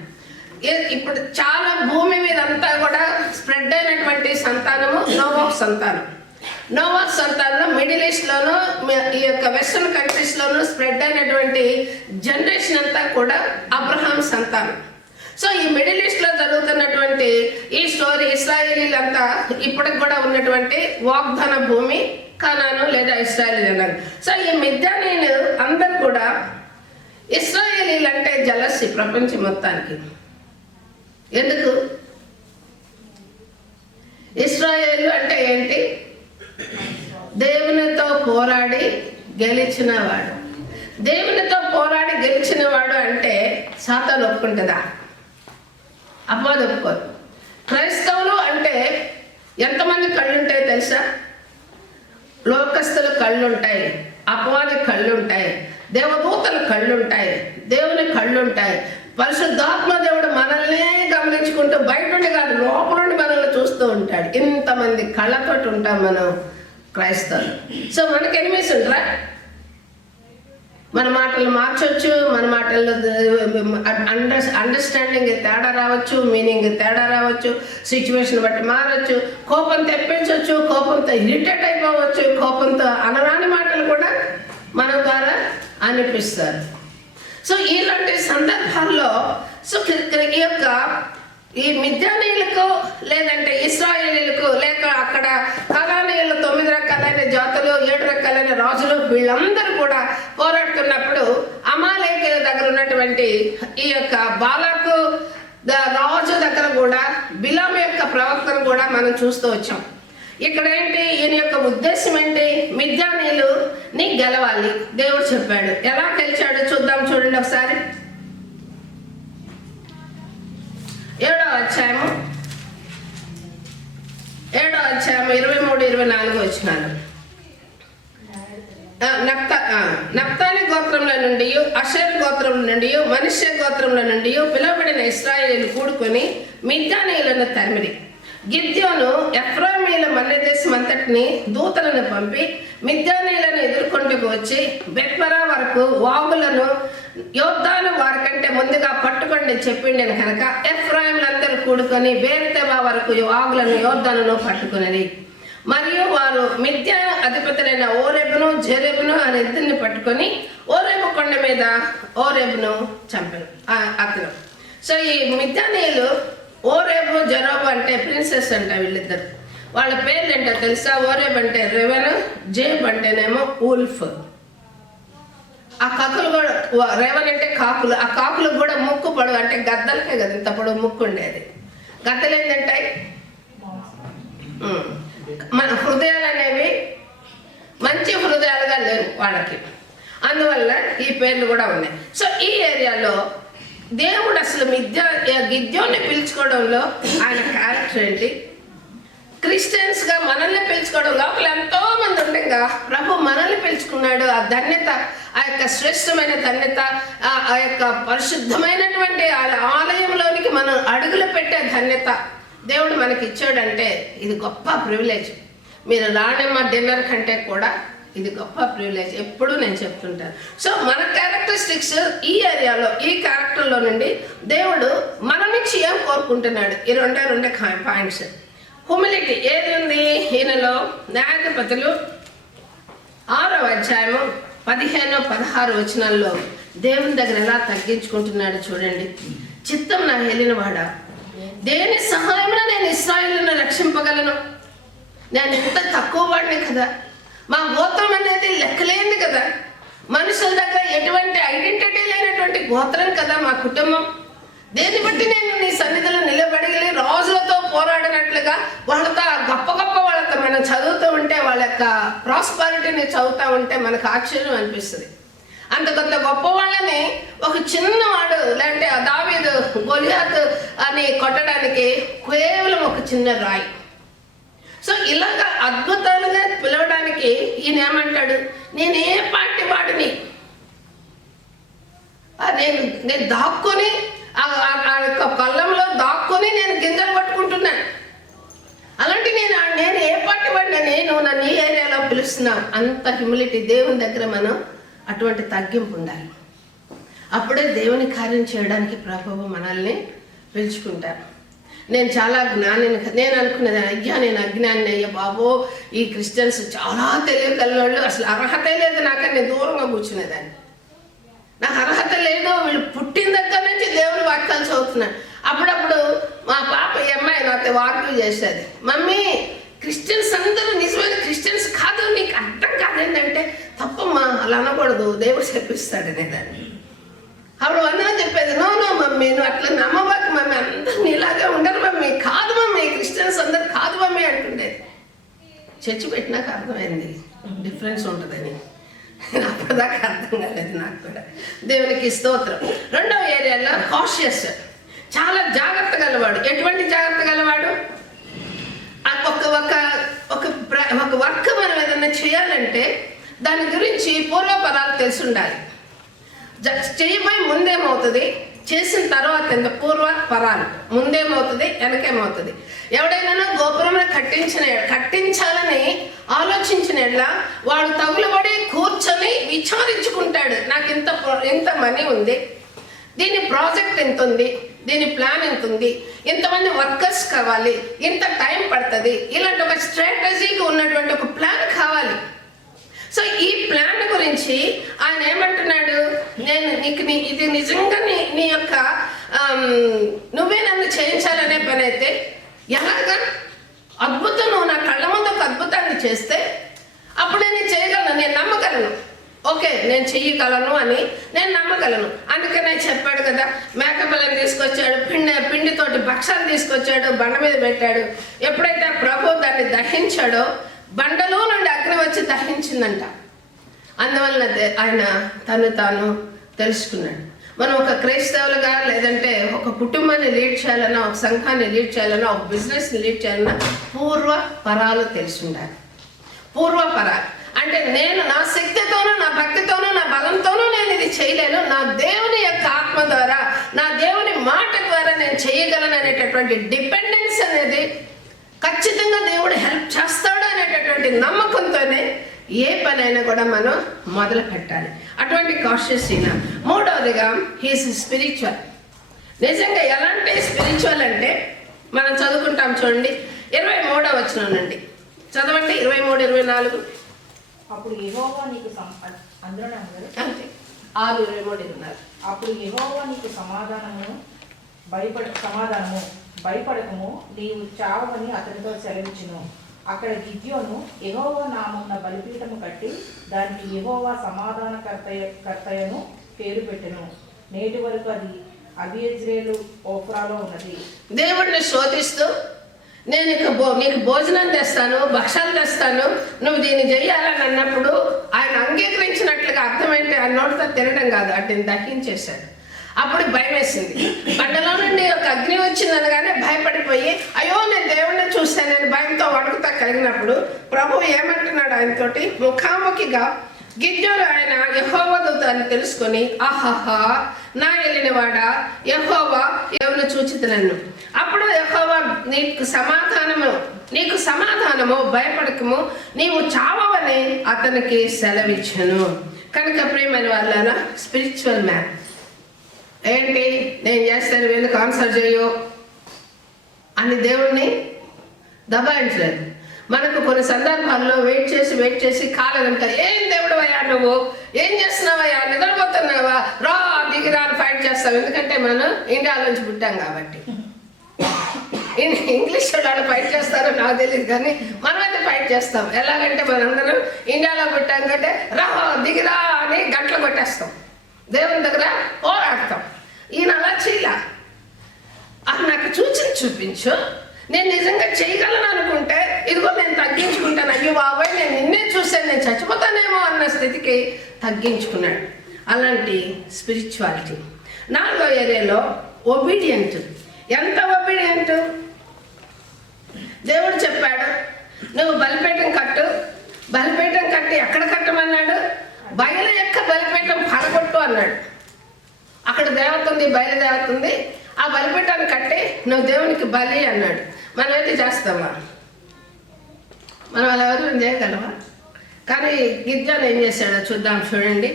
ఇప్పుడు చాలా భూమి మీద అంతా కూడా స్ప్రెడ్ అయినటువంటి సంతానము నోవాహు సంతానం. నోవాహు సంతానంలో మిడిల్ ఈస్ట్లోను, ఈ యొక్క వెస్టర్న్ కంట్రీస్లోను స్ప్రెడ్ అయినటువంటి జనరేషన్ అంతా కూడా అబ్రహాం సంతానం. సో ఈ మిడిల్ ఈస్ట్ లో జరుగుతున్నటువంటి ఈ స్టోరీ, ఇశ్రాయేలీలంతా ఇప్పటికి కూడా ఉన్నటువంటి వాగ్దాన భూమి కనాను లేదా ఇశ్రాయేలీ అన్నారు. సో ఈ మిద్యానీయులు అందరు కూడా ఇశ్రాయేలీలు అంటే జలసి ప్రపంచం మొత్తానికి. ఎందుకు? ఇశ్రాయేలు అంటే ఏంటి? దేవునితో పోరాడి గెలిచినవాడు. దేవునితో పోరాడి గెలిచినవాడు అంటే సాతాను ఒప్పుకుంటుందా? అపవాది ఒప్పుకోరు. క్రైస్తవులు అంటే ఎంతమంది కళ్ళుంటాయి తెలుసా? లోకస్తుల కళ్ళుంటాయి, అపవాది కళ్ళుంటాయి, దేవదూతల కళ్ళుంటాయి, దేవుని కళ్ళుంటాయి. పరిశుద్ధాత్మ దేవుడు మనల్నే గమనించుకుంటూ బయట నుండి కాదు, లోపల నుండి మనల్ని చూస్తూ ఉంటాడు. ఇంతమంది కళ్ళతోటి ఉంటాం మనం క్రైస్తవులు. సో మనకి ఎనిమిస్ ఉంటారా? మన మాటలు మార్చవచ్చు, మన మాటల్లో అండర్స్టాండింగ్ తేడా రావచ్చు, మీనింగ్ తేడా రావచ్చు, సిచ్యువేషన్ బట్టి మారచ్చు, కోపం తెప్పించవచ్చు, కోపంతో ఇరిటేట్ అయిపోవచ్చు, కోపంతో అనరాని మాటలు కూడా మన ద్వారా అనిపిస్తారు. సో ఇలాంటి సందర్భాల్లో సో ఈ యొక్క ఈ మిద్యానీయులకు లేదంటే ఇశ్రాయేలీలకు లేక అక్కడ కనానీయులు 9 రకాలైన జాతులు, 7 రకాలైన రాజులు, వీళ్ళందరూ కూడా పోరాడుతున్నప్పుడు అమాలేకీయుల దగ్గర ఉన్నటువంటి ఈ యొక్క బాలాకు రాజు దగ్గర కూడా బిలాము యొక్క ప్రవక్తను కూడా మనం చూస్తూ వచ్చాం. ఇక్కడ ఏంటి? ఈయన యొక్క ఉద్దేశం ఏంటి? మిద్యానీయులు నీ గెలవాలి దేవుడు చెప్పాడు. ఎలా గెలిచాడో చూద్దాం, చూడండి ఒకసారి. అధ్యాయము 23-24 వచనాలు. నప్తాలి గోత్రంలో నుండి, అషేర్ గోత్రంలో నుండి, మనుష్య గోత్రంలో నుండి పిలువబడిన ఇశ్రాయేలీయులు కూడుకొని మిద్యానీయులను తరిమిరి. గిద్యోను ఎఫ్రాయిమీయుల మన్యదేశం అంతటిని దూతలను పంపి మిద్యానీయులను ఎదుర్కొంటూ వచ్చి బెత్బరా వరకు వాగులను యోర్దాను వారికంటే ముందుగా పట్టుకోండి చెప్పిండని కనుక ఎఫ్రాయిములందరూ కూడుకొని బేర్తెబా వరకు వాగులను యోర్దానును పట్టుకునేది. మరియు వారు మిద్యాన అధిపతులైన ఓరేబును జెరెబును అనే ఇద్దరిని పట్టుకొని ఓరేబు కొండ మీద ఓరేబును చంపారు అతను. సో ఈ మిద్యానీయులు ఓరేబు జెరోబు అంటే ప్రిన్సెస్ అంట వీళ్ళిద్దరు. వాళ్ళ పేర్లు ఏంటో తెలుసా? ఓరేబు అంటే రెవెన్, జేబ్ అంటేనేమో ఊల్ఫ్. ఆ కాకులు కూడా, రెవెన్ అంటే కాకులు, ఆ కాకులకు కూడా ముక్కు పొడవు అంటే గద్దలకే కదా ఇంత పొడవు ముక్కు ఉండేది. గద్దలు ఏంటంటాయి? మన హృదయాలు అనేవి మంచి హృదయాలుగా లేవు వాళ్ళకి, అందువల్ల ఈ పేర్లు కూడా ఉన్నాయి. సో ఈ ఏరియాలో దేవుడు అసలు గిద్యోన్ని పిలుచుకోవడంలో ఆయన క్యారెక్టర్ ఏంటి? క్రిస్టియన్స్గా మనల్ని పిలుచుకోవడం, లోపల ఎంతో మంది ఉండగా ప్రభు మనల్ని పిలుచుకున్నాడు. ఆ ధన్యత, ఆ యొక్క శ్రేష్టమైన ధన్యత, ఆ యొక్క పరిశుద్ధమైనటువంటి ఆలయంలోనికి మనం అడుగులు పెట్టే ధన్యత దేవుడు మనకి ఇచ్చాడంటే ఇది గొప్ప ప్రివిలేజ్. మీరు రాణమ్మ డిన్నర్ కంటే కూడా ఇది గొప్ప ప్రివిలేజ్ ఎప్పుడు నేను చెప్తుంటాను. సో మన క్యారెక్టరిస్టిక్స్ ఈ ఏరియాలో, ఈ క్యారెక్టర్లో నుండి దేవుడు మన నుంచి ఏం కోరుకుంటున్నాడు? ఈ రెండే పాయింట్స్. హ్యూమిలిటీ ఏది ఉంది ఈయనలో? న్యాయాధిపతులు 6వ అధ్యాయము 15-16 వచనాల్లో దేవుని దగ్గర ఎలా తగ్గించుకుంటున్నాడు చూడండి. చిత్తం నా హెలినవాడా, దేని సహాయంలో నేను ఇశ్రాయేలును రక్షింపగలను? నేను ఎంత తక్కువ వాడిని కదా, మా గోత్రం అనేది లెక్కలేంది కదా, మనుషుల దగ్గర ఎటువంటి ఐడెంటిటీ లేనటువంటి గోత్రం కదా మా కుటుంబం. దేన్ని బట్టి నేను నీ సన్నిధిలో నిలబడగలి రాజులతో పోరాడినట్లుగా వాళ్ళతో గొప్ప వాళ్ళతో మనం చదువుతూ ఉంటే, వాళ్ళ యొక్క ప్రాస్పారిటీని చదువుతూ ఉంటే మనకు ఆశ్చర్యం అనిపిస్తుంది. అంత కొంత గొప్ప వాళ్ళని ఒక చిన్నవాడు, లేదంటే దావీదు గొలియాతు అని కొట్టడానికి కేవలం ఒక చిన్న రాయి. సో ఇలాగా అద్భుతాలుగా పిలవడానికి ఈయన ఏమంటాడు? నేనే పార్టీ వాడిని, నేను దాక్కుని ఆ యొక్క కళ్ళంలో దాక్కుని నేను గింజలు పట్టుకుంటున్నాను. అలాంటి నేను ఏ పార్టీ వాడిని, నువ్వు నన్ను ఈ ఏరియాలో పిలుస్తున్నావు. అంత హ్యూమిలిటీ దేవుని దగ్గర మనం అటువంటి తగ్గింపు ఉండాలి. అప్పుడే దేవుని కార్యం చేయడానికి ప్రభువు మనల్ని పిలుచుకుంటారు. నేను చాలా జ్ఞానిని, నేను అనుకునేదాన్ని, అయ్యా నేను అజ్ఞాని అయ్యా బాబో, ఈ క్రిస్టియన్స్ చాలా తెలియగలవాళ్ళు, అసలు అర్హత లేదు నాకని నేను దూరంగా కూర్చునేదాన్ని. నాకు అర్హత లేదు, వీళ్ళు పుట్టిన దగ్గర నుంచి దేవుని వాక్యాలు చదువుతున్నాను. అప్పుడప్పుడు మా పాప ఈ అమ్మాయి నాతో వాక్యం చేసేది, మమ్మీ క్రిస్టియన్స్ అందరూ నిజమైన క్రిస్టియన్స్ కాదు, నీకు అర్థం కాదేంటంటే, తప్పమ్మా అలా అనకూడదు, దేవుడు చెప్పిస్తాడు అనేదాన్ని. అప్పుడు వందనం చెప్పేది, నో మమ్మీ నువ్వు అట్లా నమ్మబాకు మమ్మీ, అందరూ నీలాగే ఉండరు మమ్మీ, కాదు మమ్మీ క్రిస్టియన్స్ అందరు కాదు మమ్మీ అంటుండేది. చర్చి పెట్టినాక అర్థమైంది డిఫరెన్స్ ఉంటుందని. అప్పటిదాకా అర్థం కాలేదు నాకు కూడా. దేవునికి స్తోత్రం. రెండవ ఏరియాలో కాషియస్, చాలా జాగ్రత్త గలవాడు. ఎటువంటి జాగ్రత్త గలవాడు? ఒక వర్క్ మనం ఏదైనా చేయాలంటే దాని గురించి పూర్వపరాలు తెలిసి ఉండాలి. చేయబోయి ముందేమవుతుంది, చేసిన తర్వాత ఎంత పూర్వపరాలు, ముందేమవుతుంది వెనకేమవుతుంది. ఎవడైనా గోపురంలో కట్టించాలని ఆలోచించిన వాడు తగులుబడి కూర్చొని విచారించుకుంటాడు. నాకు ఇంత మనీ ఉంది, దీని ప్రాజెక్ట్ ఎంత ఉంది, దీని ప్లాన్ ఎంత ఉంది, ఇంతమంది వర్కర్స్ కావాలి, ఇంత టైం పడుతుంది, ఇలాంటి ఒక స్ట్రాటజీగా ఉన్నటువంటి ఒక ప్లాన్ కావాలి. సో ఈ ప్లాన్ గురించి ఆయన ఏమంటున్నాడు? నేను ఇది నిజంగా నీ యొక్క నువ్వే నన్ను చేయించాలనే పని అయితే ఎలాగా అద్భుతం, నువ్వు నా కళ్ళ ముందు ఒక అద్భుతాన్ని చేస్తే అప్పుడు నేను చేయగలను, నేను నమ్మగలను, ఓకే నేను చెయ్యగలను అని నేను నమ్మగలను. అందుకనే చెప్పాడు కదా, మేకపిల్లని తీసుకొచ్చాడు, పిండితోటి భక్షాలు తీసుకొచ్చాడు, బండ మీద పెట్టాడు. ఎప్పుడైతే ప్రభు దాన్ని దహించాడో బండలో నుండి అగ్ని వచ్చి దహించిందంట. అందువలన ఆయన తాను తెలుసుకున్నాడు. మనం ఒక క్రైస్తవులుగా లేదంటే ఒక కుటుంబాన్ని లీడ్ చేయాలన్నా, ఒక సంఘాన్ని లీడ్ చేయాలన్నా, ఒక బిజినెస్ని లీడ్ చేయాలన్నా పూర్వపరాలు తెలిసి ఉండాలి. పూర్వపరాలు అంటే నేను నా శక్తితోనూ, నా భక్తితోనూ, నా బలంతోనూ నేను ఇది చేయలేను, నా దేవుని యొక్క ఆత్మ ద్వారా, నా దేవుని మాట ద్వారా నేను చేయగలను అనేటటువంటి డిపెండెన్స్ అనేది ఖచ్చితంగా దేవుడు హెల్ప్ చేస్తాడు అనేటటువంటి నమ్మకంతోనే ఏ పనైనా కూడా మనం మొదలు పెట్టాలి. అటువంటి కాషియస్ ఈయన. మూడవదిగా హీస్ స్పిరిచువల్. నిజంగా ఎలాంటి స్పిరిచువల్ అంటే మనం చదువుకుంటాం చూడండి, 23వ వచనం నుండి చదవండి. 23, 24. అప్పుడు యెహోవా నీకు అంతే 6, 23, 24. అప్పుడు యెహోవా నీకు సమాధానము భయపడకము, నీవు చావని అతనితో సెలవిచ్చును. అక్కడ గిద్యోను యెహోవా నామమున బలిపీఠము కట్టి దానికి యెహోవా సమాధానకర్తయను పేరు పెట్టెను. నేటి వరకు అది అబీయెజ్రేలు ఓఫ్రాలో ఉన్నది. దేవుడిని శోధిస్తూ నేను నీకు భోజనం తెస్తాను, భక్షాలు తెస్తాను, నువ్వు దీన్ని చెయ్యాలని అన్నప్పుడు ఆయన అంగీకరించినట్లుగా అర్థమైతే ఆ నోటితో తినడం కాదు, అట్టిని దహించేశాడు. అప్పుడు భయం వేసింది. బండలో నుండి ఒక అగ్ని వచ్చింది అనగానే భయపడిపోయి అయ్యో నేను దేవుడిని చూస్తానని భయంతో వణుకుతా కలిగినప్పుడు ప్రభువు ఏమంటున్నాడు ఆయనతోటి ముఖాముఖిగా. గిద్యోను ఆయన యెహోవా దూత అని తెలుసుకొని ఆహాహా నా వెళ్ళినవాడా యెహోవా ఎవరిని చూచితనన్ను. అప్పుడు యెహోవా నీకు సమాధానము భయపడకము, నీవు చావవని అతనికి సెలవిచ్చను. కనుక ప్రియమైన వాళ్ళ స్పిరిచువల్ మ్యాన్ ఏంటి, నేను చేస్తాను వీళ్ళకి ఆన్సర్ చేయు అని దేవుణ్ణి దబాయించలేదు. మనకు కొన్ని సందర్భాల్లో వెయిట్ చేసి కాలేదనుక ఏం దేవుడు అయ్యా, నువ్వు ఏం చేస్తున్నావయ్యా, నిద్రపోతున్నావా, రా దిగిరా అని ఫైట్ చేస్తావు. ఎందుకంటే మనం ఇండియాలోంచి పుట్టాం కాబట్టి. ఇంగ్లీష్ వాళ్ళు ఫైట్ చేస్తారో నాకు తెలియదు, కానీ మనమైతే ఫైట్ చేస్తాం. ఎలాగంటే మనందరం ఇండియాలో పుట్టాం కంటే రా దిగిరా అని గంటలు కొట్టేస్తాం, దేవుని దగ్గర పోరాడతాం. ఈయన అలా చేయలా. అది నాకు చూపించు, నేను నిజంగా చేయగలను అనుకుంటే ఇదిగో నేను తగ్గించుకుంటాను, అయ్యో బాబాయ్ నేను నిన్నే చూశాను, నేను చచ్చిపోతానేమో అన్న స్థితికి తగ్గించుకున్నాడు. అలాంటి స్పిరిచువాలిటీ. 4వ ఏరియాలో ఒబీడియంట్. ఎంత ఒబీడియంట్? దేవుడు చెప్పాడు నువ్వు బలిపీఠం కట్టు, బలిపీఠం కట్టి ఎక్కడ కట్టమన్నాడు? బయలు యొక్క బలిపీఠం పడగొట్టు అన్నాడు. అక్కడ దేవత ఉంది, బయలుదేవత ఉంది, ఆ బలిపీఠాన్ని కట్టి నువ్వు దేవునికి బలి అన్నాడు. మనం అయితే చేస్తామా? మనం అలా ఎవరు చేయగలమా? కానీ గిద్యోను ఏం చేశాడో చూద్దాం, చూడండి.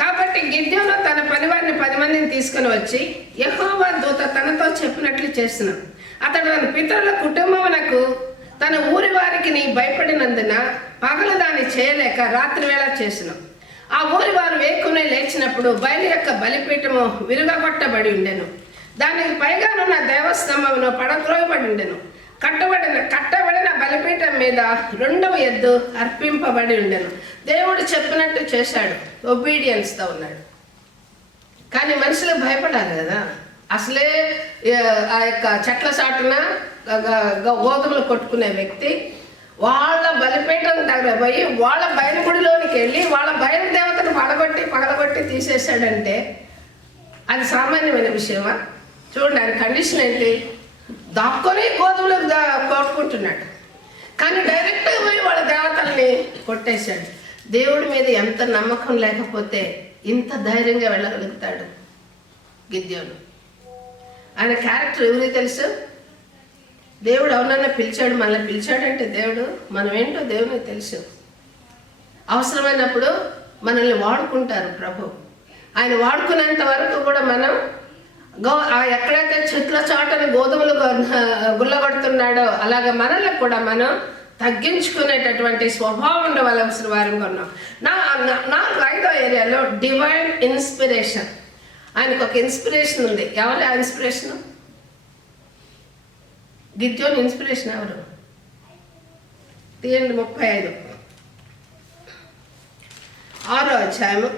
కాబట్టి గిద్యోను తన పనివారిని 10 మందిని తీసుకుని వచ్చి యెహోవా దూత తనతో చెప్పినట్లు చేస్తున్నాం. అతడు తన పితరుల కుటుంబమునకు తన ఊరి వారికి భయపడినందున పగలు దాన్ని చేయలేక రాత్రి వేళ చేసినాం. ఆ ఊరి వారు వేకునే లేచినప్పుడు బయలు యొక్క బలిపీఠము విరుగగొట్టబడి ఉండెను. దానికి పైగానున్న దేవస్తంభమును పడద్రోయబడి ఉండెను. కట్టబడిన బలిపీఠం మీద 2వ ఎద్దు అర్పింపబడి ఉండెను. దేవుడు చెప్పినట్టు చేశాడు, ఒబీడియన్స్తో ఉన్నాడు. కానీ మనుషులు భయపడాలి కదా. అసలే ఆ యొక్క చెట్ల చాటున గోధుమలు కొట్టుకునే వ్యక్తి వాళ్ళ బలిపీఠం దగ్గర పోయి వాళ్ళ బయలుగుడిలోనికి వెళ్ళి వాళ్ళ బయలు దేవతను పగలగొట్టి తీసేశాడంటే అది సామాన్యమైన విషయమా? చూడండి, ఆయన కండిషన్ ఏంటి? దాక్కొని గోధుమలు కొట్టుకుంటున్నాడు, కానీ డైరెక్ట్గా పోయి వాళ్ళ దేవతల్ని కొట్టేశాడు. దేవుడి మీద ఎంత నమ్మకం లేకపోతే ఇంత ధైర్యంగా వెళ్ళగలుగుతాడు గిద్యోను. ఆయన క్యారెక్టర్ ఎవరికి తెలుసు? దేవుడు ఎవరన్నా పిలిచాడు, మనల్ని పిలిచాడంటే దేవుడు మనం ఏంటో దేవునికి తెలుసు. అవసరమైనప్పుడు మనల్ని వాడుకుంటారు ప్రభు. ఆయన వాడుకునేంత వరకు కూడా మనం ఎక్కడైతే చెట్ల చాటని గోధుమలు గుల్లగొడుతున్నాడో అలాగ మనల్ని కూడా మనం తగ్గించుకునేటటువంటి స్వభావం ఉండవలసిన వారంగా ఉన్నాం. నా 5వ ఏరియాలో డివైన్ ఇన్స్పిరేషన్. ఆయనకు ఒక ఇన్స్పిరేషన్ ఉంది. ఎవరు ఆ ఇన్స్పిరేషన్? గిద్యోని ఇన్స్పిరేషన్ ఎవరు? తీయండి 35 6వ అధ్యాయము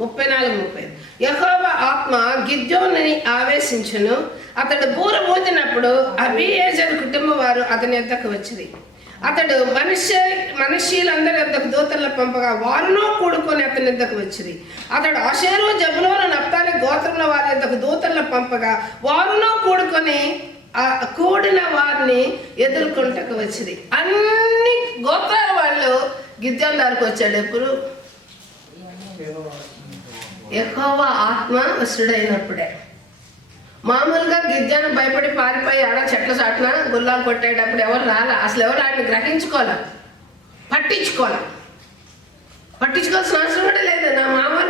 34-35. యెహోవా ఆత్మ గిద్యోనుని ఆవేశించును. అతడు బూర ఊదినప్పుడు అబీయెజెరు కుటుంబం వారు అతని యొద్దకు వచ్చింది. అతడు మనుష్యులందరి యొద్దకు దూతలను పంపగా వారునో కూడుకొని అతని యొద్దకు వచ్చిరి. అతడు ఆషేరు జబులోను నప్తాలి గోత్రముల వారి యొద్దకు దూతలను పంపగా వారునో కూడుకొని కూడిన వారిని ఎదుర్కొంటకు వచ్చింది. అన్ని గోత్రాల వాళ్ళు గిద్యోను దగ్గరకు వచ్చాడు. ఎప్పుడు? యెహోవా ఆత్మ వశుడైనప్పుడే. మామూలుగా గిద్యోను భయపడి పారిపోయి ఆడ చెట్ల చాటున గుల్లాలు కొట్టేటప్పుడు ఎవరు రాలా, అసలు ఎవరు ఆయన గ్రహించుకోవాలా, పట్టించుకోవాల్సిన అవసరం కూడా లేదు. నా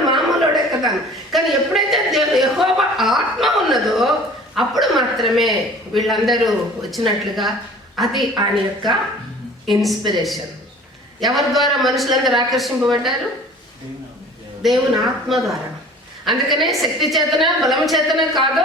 మామూలుడే కదా. కానీ ఎప్పుడైతే యెహోవా ఆత్మ ఉన్నదో అప్పుడు మాత్రమే వీళ్ళందరూ వచ్చినట్లుగా. అది ఆయన యొక్క ఇన్స్పిరేషన్. ఎవరి ద్వారా మనుషులందరూ ఆకర్షింపబడ్డారు? దేవుని ఆత్మ ద్వారా. అందుకనే శక్తి చేతన బలం చేతన కాదు,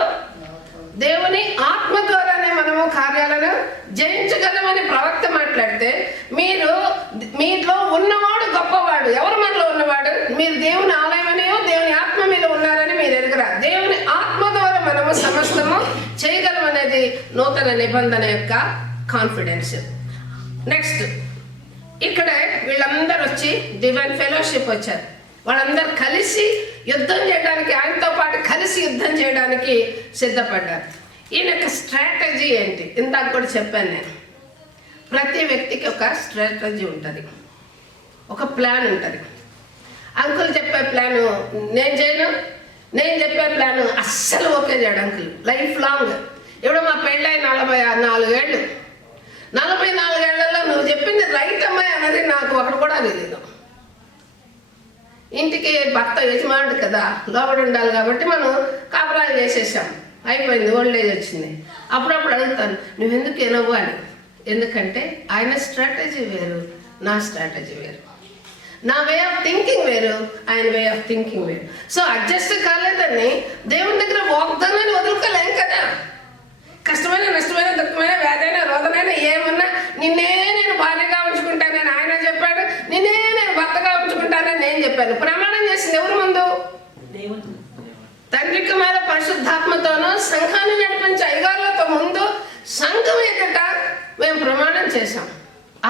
దేవుని ఆత్మ ద్వారానే మనము కార్యాలను జయించగలమని ప్రవక్త మాట్లాడితే, మీలో ఉన్నవాడు గొప్పవాడు. ఎవరు మనలో ఉన్నవాడు? మీరు దేవుని ఆలయమనియో దేవుని ఆత్మ మీద ఉన్నారని మీరు ఎరగరా. దేవుని ఆత్మ ద్వారా మనము సమస్తము చేయగలమనేది నూతన నిబంధన యొక్క కాన్ఫిడెన్స్. నెక్స్ట్, ఇక్కడ వీళ్ళందరూ వచ్చి డివైన్ ఫెలోషిప్ వచ్చారు. వాళ్ళందరూ కలిసి యుద్ధం చేయడానికి, ఆయనతో పాటు కలిసి యుద్ధం చేయడానికి సిద్ధపడ్డారు. ఈయన యొక్క స్ట్రాటజీ ఏంటి? ఇందాక కూడా చెప్పాను నేను. ప్రతి వ్యక్తికి ఒక స్ట్రాటజీ ఉంటుంది, ఒక ప్లాన్ ఉంటుంది. అంకుల్ చెప్పే ప్లాను నేను చేయను, నేను చెప్పే ప్లాను అస్సలు ఓకే చేయడు అంకుల్. Life long. ఇప్పుడు మా పెళ్ళై 44 ఏళ్ళు. 44 ఏళ్లలో నువ్వు చెప్పింది రైట్ అమ్మాయి అన్నది నాకు ఒకటి కూడా తెలియదు. ఇంటికి భర్త యజమానుడు కదా, లోబడి ఉండాలి కాబట్టి మనం కాపురాలు చేసేసాం. అయిపోయింది, ఓల్డ్ ఏజ్ వచ్చింది. అప్పుడప్పుడు అడుగుతాను, నువ్వెందుకు ఎనవు అని. ఎందుకంటే ఆయన స్ట్రాటజీ వేరు, నా స్ట్రాటజీ వేరు. నా వే ఆఫ్ థింకింగ్ వేరు, ఆయన వే ఆఫ్ థింకింగ్ వేరు. సో అడ్జస్ట్ కాలేదని దేవుని దగ్గర వాగ్దానాన్ని వదులుకోలేం కదా. కష్టమైన, నష్టమైన, దుఃఖమైన, వ్యాధైన, రోదనైనా ఏమన్నా నిన్నే నేను భార్యగా ఉంచుకుంటానని ఆయన చెప్పాడు, నిన్నే నేను భర్తగా ఉంచుకుంటానని నేను చెప్పాను. ప్రమాణం చేసింది ఎవరి ముందు? తండ్రి కుమార పరిశుద్ధాత్మతోనూ సంఘాన్ని నడిపించే అయ్యగారులతో ముందు సంఘం ఎదుట మేము ప్రమాణం చేశాం.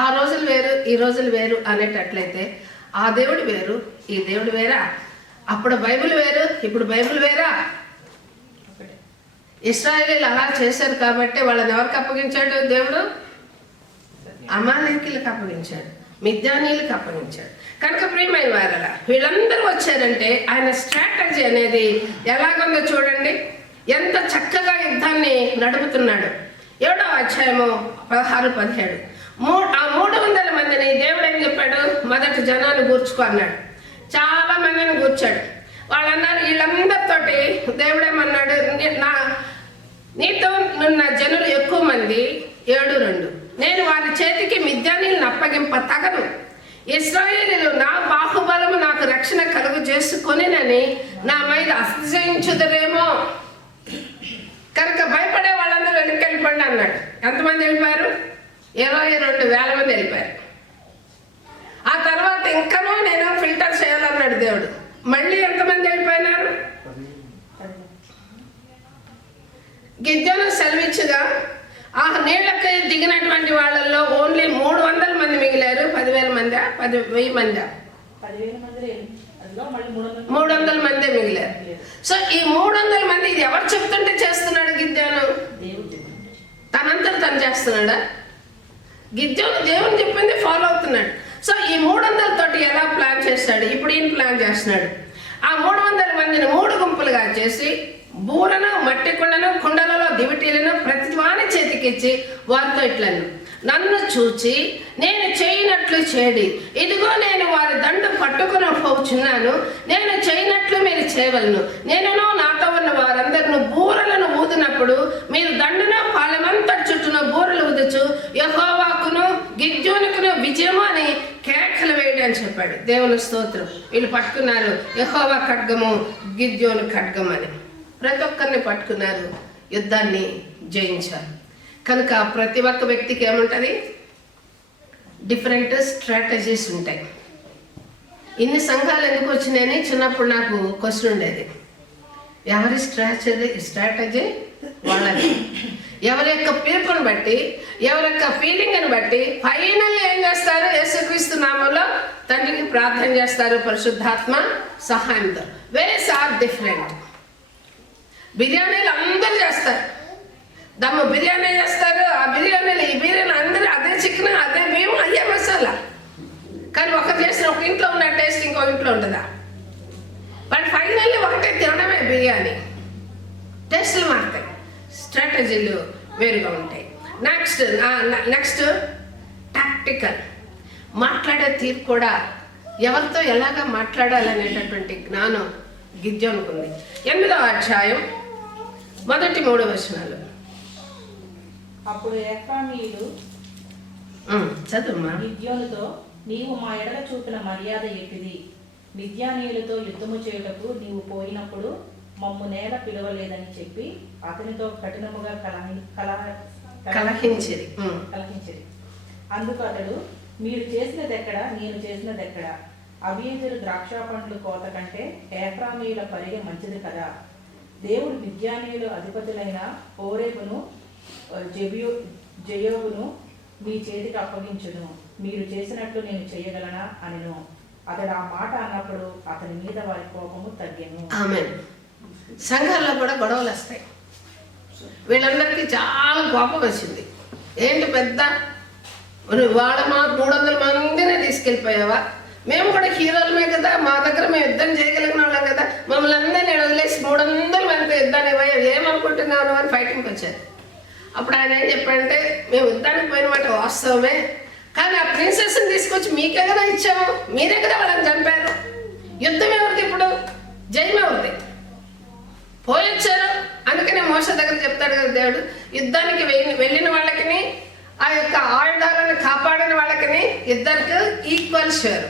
ఆ రోజులు వేరు, ఈ రోజులు వేరు అనేటట్లయితే ఆ దేవుడు వేరు, ఈ దేవుడు వేరా? అప్పుడు బైబిల్ వేరు, ఇప్పుడు బైబిల్ వేరా? ఇశ్రాయేలీలు అలా చేశారు కాబట్టి వాళ్ళని ఎవరికి అప్పగించాడు దేవుడు? అమాలేకీలకు అప్పగించాడు, మిద్యానీయులకు అప్పగించాడు. కనుక ప్రియమైన వారలా వీళ్ళందరూ వచ్చారంటే ఆయన స్ట్రాటజీ అనేది ఎలాగుందో చూడండి. ఎంత చక్కగా యుద్ధాన్ని నడుపుతున్నాడు. 7వ అధ్యాయము 16-17. ఆ 300 మందిని దేవుడు ఏం చెప్పాడు? మొదటి జనాన్ని కూర్చుకో అన్నాడు. చాలా మందిని కూర్చాడు. వాళ్ళన్నారు, వీళ్ళందరితోటి దేవుడేమన్నాడు? నీతో నున్న జనులు ఎక్కువ మంది 7:2. నేను వారి చేతికి మిద్యానీయులను అప్పగింప తగను. ఇశ్రాయేలీయులు నా బాహుబలము నాకు రక్షణ కలుగు చేసుకొనినని నా మీద అతిశయించుదరేమో. కనుక భయపడే వాళ్ళందరూ వెళ్ళిపోండి అన్నాడు. ఎంతమంది వెళ్ళిపోయారు? 22,000 మంది వెళ్ళిపోయారు. ఆ తర్వాత ఇంకనూ నేను ఫిల్టర్ చేయాలన్నాడు దేవుడు. మళ్ళీ ఎంతమంది వెళ్ళిపోయినారు? గిద్యోను సెలవిచ్చగా ఆ నీళ్ళకి దిగినటువంటి వాళ్ళల్లో ఓన్లీ 300 మంది మిగిలారు. 10,000 మంది, 10,000 మంది, 300 మందే మిగిలారు. సో ఈ 300 మంది ఇది ఎవరు చెప్తుంటే చేస్తున్నాడు గిద్యోను? తనంతా తను చేస్తున్నాడా? గిద్యోను దేవుని చెప్పింది ఫాలో అవుతున్నాడు. సో ఈ 300 తోటి ఎలా ప్లాన్ చేస్తాడు? ఇప్పుడు ఈయన ప్లాన్ చేస్తున్నాడు. ఆ 300 మందిని 3 గుంపులుగా చేసి బూరను, మట్టి కుండలలో దివిటీలను ప్రతి వాని చేతికిచ్చి వారితో ఇట్లను, నన్ను చూచి నేను చేయనట్లు చేడి, ఇదిగో నేను వారి దండు పట్టుకుని పోచున్నాను, నేను చేయనట్లు మీరు చేయవలను. నేనును నాతో ఉన్న వారందరిని బూరలను ఊదినప్పుడు మీరు దండున పాలెమంతా చుట్టూన బూరలు ఊదుచు యెహోవాకును గిద్యోనుకును విజయము అని కేకలు వేయడం అని చెప్పాడు. దేవుని స్తోత్రం. వీళ్ళు పట్టుకున్నారు యెహోవా ఖడ్గము, గిద్యోను ఖడ్గం అని. ప్రతి ఒక్కరిని పట్టుకున్నారు, యుద్ధాన్ని జయించారు. కనుక ప్రతి ఒక్క వ్యక్తికి ఏముంటుంది? డిఫరెంట్ స్ట్రాటజీస్ ఉంటాయి. ఇన్ని సంఘాలు ఎందుకు వచ్చినాయని చిన్నప్పుడు నాకు క్వశ్చన్ ఉండేది. ఎవరి స్ట్రాటజీ వాళ్ళది. ఎవరి యొక్క పిలుపుని బట్టి, ఎవరి యొక్క ఫీలింగ్ని బట్టి ఫైనల్ ఏం చేస్తారు? యేసుక్రీస్తు నామంలో తండ్రికి ప్రార్థన చేస్తారు పరిశుద్ధాత్మ సహాయంతో. Ways are different. బిర్యానీలు అందరూ చేస్తారు, దమ్ము బిర్యానీ చేస్తారు. ఆ బిర్యానీలు ఈ బిర్యానీ అందరూ అదే చికెన్, అదే బియ్యం, అయ్యే మసాలా. కానీ ఒకరు చేసిన ఒక ఇంట్లో ఉన్న టేస్ట్ ఇంకో ఇంట్లో ఉంటుందా? బట్ ఫైనల్లీ ఒకటే తినడమే బిర్యానీ. టేస్టులు మారుతాయి, స్ట్రాటజీలు వేరుగా ఉంటాయి. Next tactical. మాట్లాడే తీరు కూడా ఎవరితో ఎలాగా మాట్లాడాలనేటటువంటి జ్ఞానం గిద్యోనుకు ఉంది. 8వ అధ్యాయం 1-3 వచనాలు. అప్పుడు ఎఫ్రాయిమీయులు చదువుమా. గిద్యోనుతో, నీవు మా ఎడల చూపిన మర్యాద ఎట్టిది? మిద్యానీయులతో యుద్ధము చేయుటకు నీవు పోయినప్పుడు మమ్ము నేల పిలవలేదని చెప్పి అతనితో కఠినముగా కలహించిరి. అందుకు అతడు, మీరు చేసినదెక్కడ, నేను చేసినదెక్కడ? అబీయజరు ద్రాక్ష పండ్లు కోత కంటే ఎఫ్రాయిమీయుల పరిగె మంచిది కదా. దేవుడు మిద్యానీయుల అధిపతులైన ఓరేబును జయోబును మీ చేతికి అప్పగించును. మీరు చేసినట్లు నేను చేయగలనా అనెను. అతడు ఆ మాట అన్నప్పుడు అతని మీద వారి కోపము తగ్గెను. ఆమేన్. సంఘాల్లో కూడా గొడవలు వస్తాయి. వీళ్ళందరికీ చాలా కోపం వచ్చింది. ఏంటి పెద్ద వాళ్ళ మా 300 మందిని తీసుకెళ్ళిపోయావా? మేము కూడా హీరోలమే కదా, మా దగ్గర మేము యుద్ధం చేయగలిగిన వాళ్ళం కదా, మమ్మల్ని అందరినీ వదిలేసి 300 మంది యుద్ధాన్ని పోయా, ఏమనుకుంటున్నాను అని ఫైటింగ్కి వచ్చారు. అప్పుడు ఆయన ఏం చెప్పాడంటే, మేము యుద్ధానికి పోయిన మాట వాస్తవమే, కానీ ఆ ప్రిన్సెస్ని తీసుకొచ్చి మీకే కదా ఇచ్చాము, మీరే కదా వాళ్ళని చంపారు. యుద్ధం ఎవరిది ఇప్పుడు? జయం ఎవరిది? పోయొచ్చారు. అందుకనే మోషే దగ్గర చెప్తాడు కదా దేవుడు, యుద్ధానికి వెళ్ళిన వాళ్ళకి ఆ యొక్క ఆయుధాలను కాపాడిన వాళ్ళకి ఇద్దరికి ఈక్వల్ షేర్.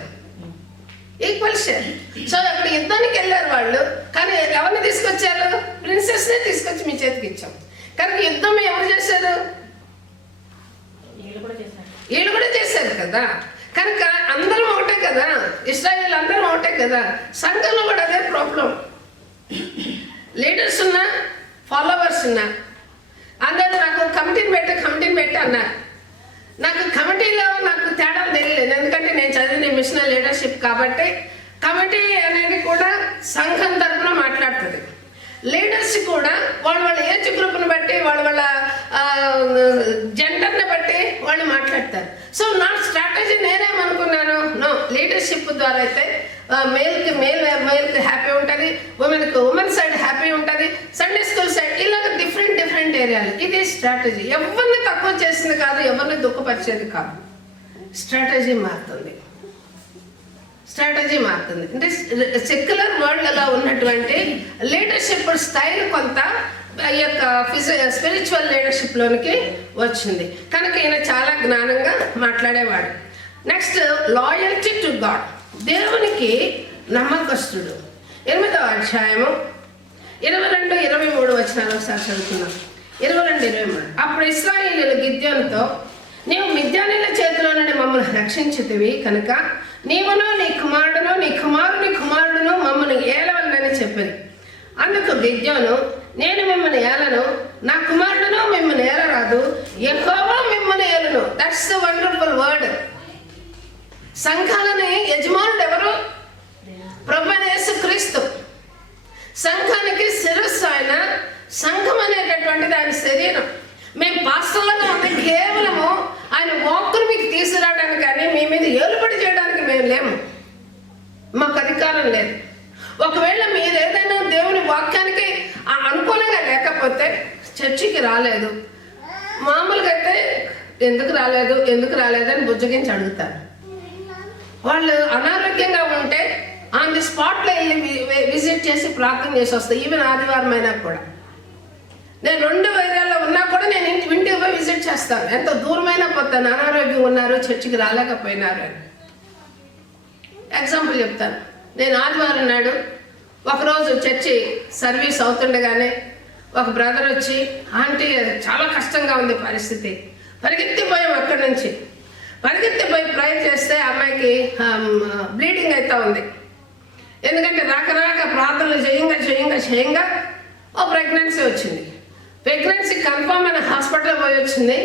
సో అక్కడ యుద్ధానికి వెళ్ళారు వాళ్ళు, కానీ ఎవరిని తీసుకొచ్చారు? ప్రిన్సెస్నే తీసుకొచ్చి మీ చేతికి ఇచ్చాం. కనుక యుద్ధం ఎవరు చేశారు? వీళ్ళు కూడా చేశారు కదా. కనుక అందరం ఒకటే కదా, ఇశ్రాయేల్ అందరం ఒకటే కదా. సంఘంలో కూడా అదే ప్రాబ్లం. లీడర్స్ ఉన్నా, ఫాలోవర్స్ ఉన్నా, అందరూ నాకు కమిటీని పెట్టి అన్నారు. నాకు కమిటీలో నాకు తేడా తెలియలేదు, ఎందుకంటే నేను చదివిన మిషనల్ లీడర్షిప్ కాబట్టి. కమిటీ అనేది కూడా సంఘం తరఫున మాట్లాడుతుంది. లీడర్స్ కూడా వాళ్ళ ఏజ్ గ్రూప్ని బట్టి, వాళ్ళ జెండర్ని బట్టి వాళ్ళు మాట్లాడతారు. సో నా స్ట్రాటజీ నేనేమనుకున్నాను, నో, లీడర్షిప్ ద్వారా అయితే మేల్కి హ్యాపీ ఉంటుంది, ఉమెన్ సైడ్ హ్యాపీ ఉంటుంది, సండే స్కూల్ సైడ్, ఇలాగ డిఫరెంట్ ఏరియాలు. ఇది స్ట్రాటజీ. ఎవరిని తక్కువ చేసింది కాదు, ఎవరిని దుఃఖపరిచేది కాదు. స్ట్రాటజీ మారుతుంది. అంటే సెక్యులర్ వరల్డ్లో ఉన్నటువంటి లీడర్షిప్ స్టైల్ కొంత ఈ యొక్క స్పిరిచువల్ లీడర్షిప్లోనికి వచ్చింది. కనుక ఈయన చాలా జ్ఞానంగా మాట్లాడేవాడు. Next, loyalty to God. దేవునికి నమ్మకస్తుడు. 8వ అధ్యాయము 22-23 వచనాలు ఒకసారి చదువుతున్నాం. 22-23. అప్పుడు ఇశ్రాయేలీయులు గిద్యోనుతో, నీవు మిద్యానీయుల చేతిలో నుండి మమ్మల్ని రక్షించితివి కనుక నీవును నీ కుమారుడును మమ్మల్ని ఏలవలనని చెప్పింది. అందుకు గిద్యోను, నేను మిమ్మల్ని ఏలను, నా కుమారుడును మిమ్మల్ని ఏలరాదు, యెహోవా మిమ్మల్ని ఏలును. That's the wonderful word. సంఘాలని యజమానుడు ఎవరు? ప్రభువైన యేసుక్రీస్తు. సంఘానికి శిరస్సు ఆయన. సంఘం అనేటటువంటిది ఆయన శరీరం. మేము పాస్టర్లుగా ఉంది కేవలము ఆయన వాక్కును మీకు తీసుకురావడానికి, కానీ మీ మీద ఏలుబడి చేయడానికి మేము లేము, మాకు అధికారం లేదు. ఒకవేళ మీరు ఏదైనా దేవుని వాక్యానికి అనుకూలంగా లేకపోతే చర్చికి రాలేదు, మామూలుగా అయితే ఎందుకు రాలేదు అని బుజ్జగించి అడుగుతారు. వాళ్ళు అనారోగ్యంగా ఉంటే ఆన్ ది స్పాట్లో వెళ్ళి విజిట్ చేసి ప్రార్థన చేసి వస్తాయి. ఈవెన్ ఆదివారం అయినా కూడా. నేను 2 ఏరియాల్లో ఉన్నా కూడా నేను ఇంటికి పోయి విజిట్ చేస్తాను. ఎంత దూరమైనా పోతాను. అనారోగ్యం ఉన్నారు, చర్చికి రాలేకపోయినారు అని. ఎగ్జాంపుల్ చెప్తాను. నేను ఆదివారం నాడు ఒకరోజు చర్చి సర్వీస్ అవుతుండగానే ఒక బ్రదర్ వచ్చి, ఆంటీ చాలా కష్టంగా ఉంది పరిస్థితి, పరిగెత్తిపోయాం అక్కడి నుంచి. పరిగెత్తిపోయి ప్రేయర్ చేస్తే అమ్మాయికి బ్లీడింగ్ అవుతూ ఉంది. ఎందుకంటే రాక ప్రార్థనలు చేయంగా ఓ ప్రెగ్నెన్సీ వచ్చింది. ప్రెగ్నెన్సీ కన్ఫర్మ్ అని హాస్పిటల్ పోయి వచ్చింది,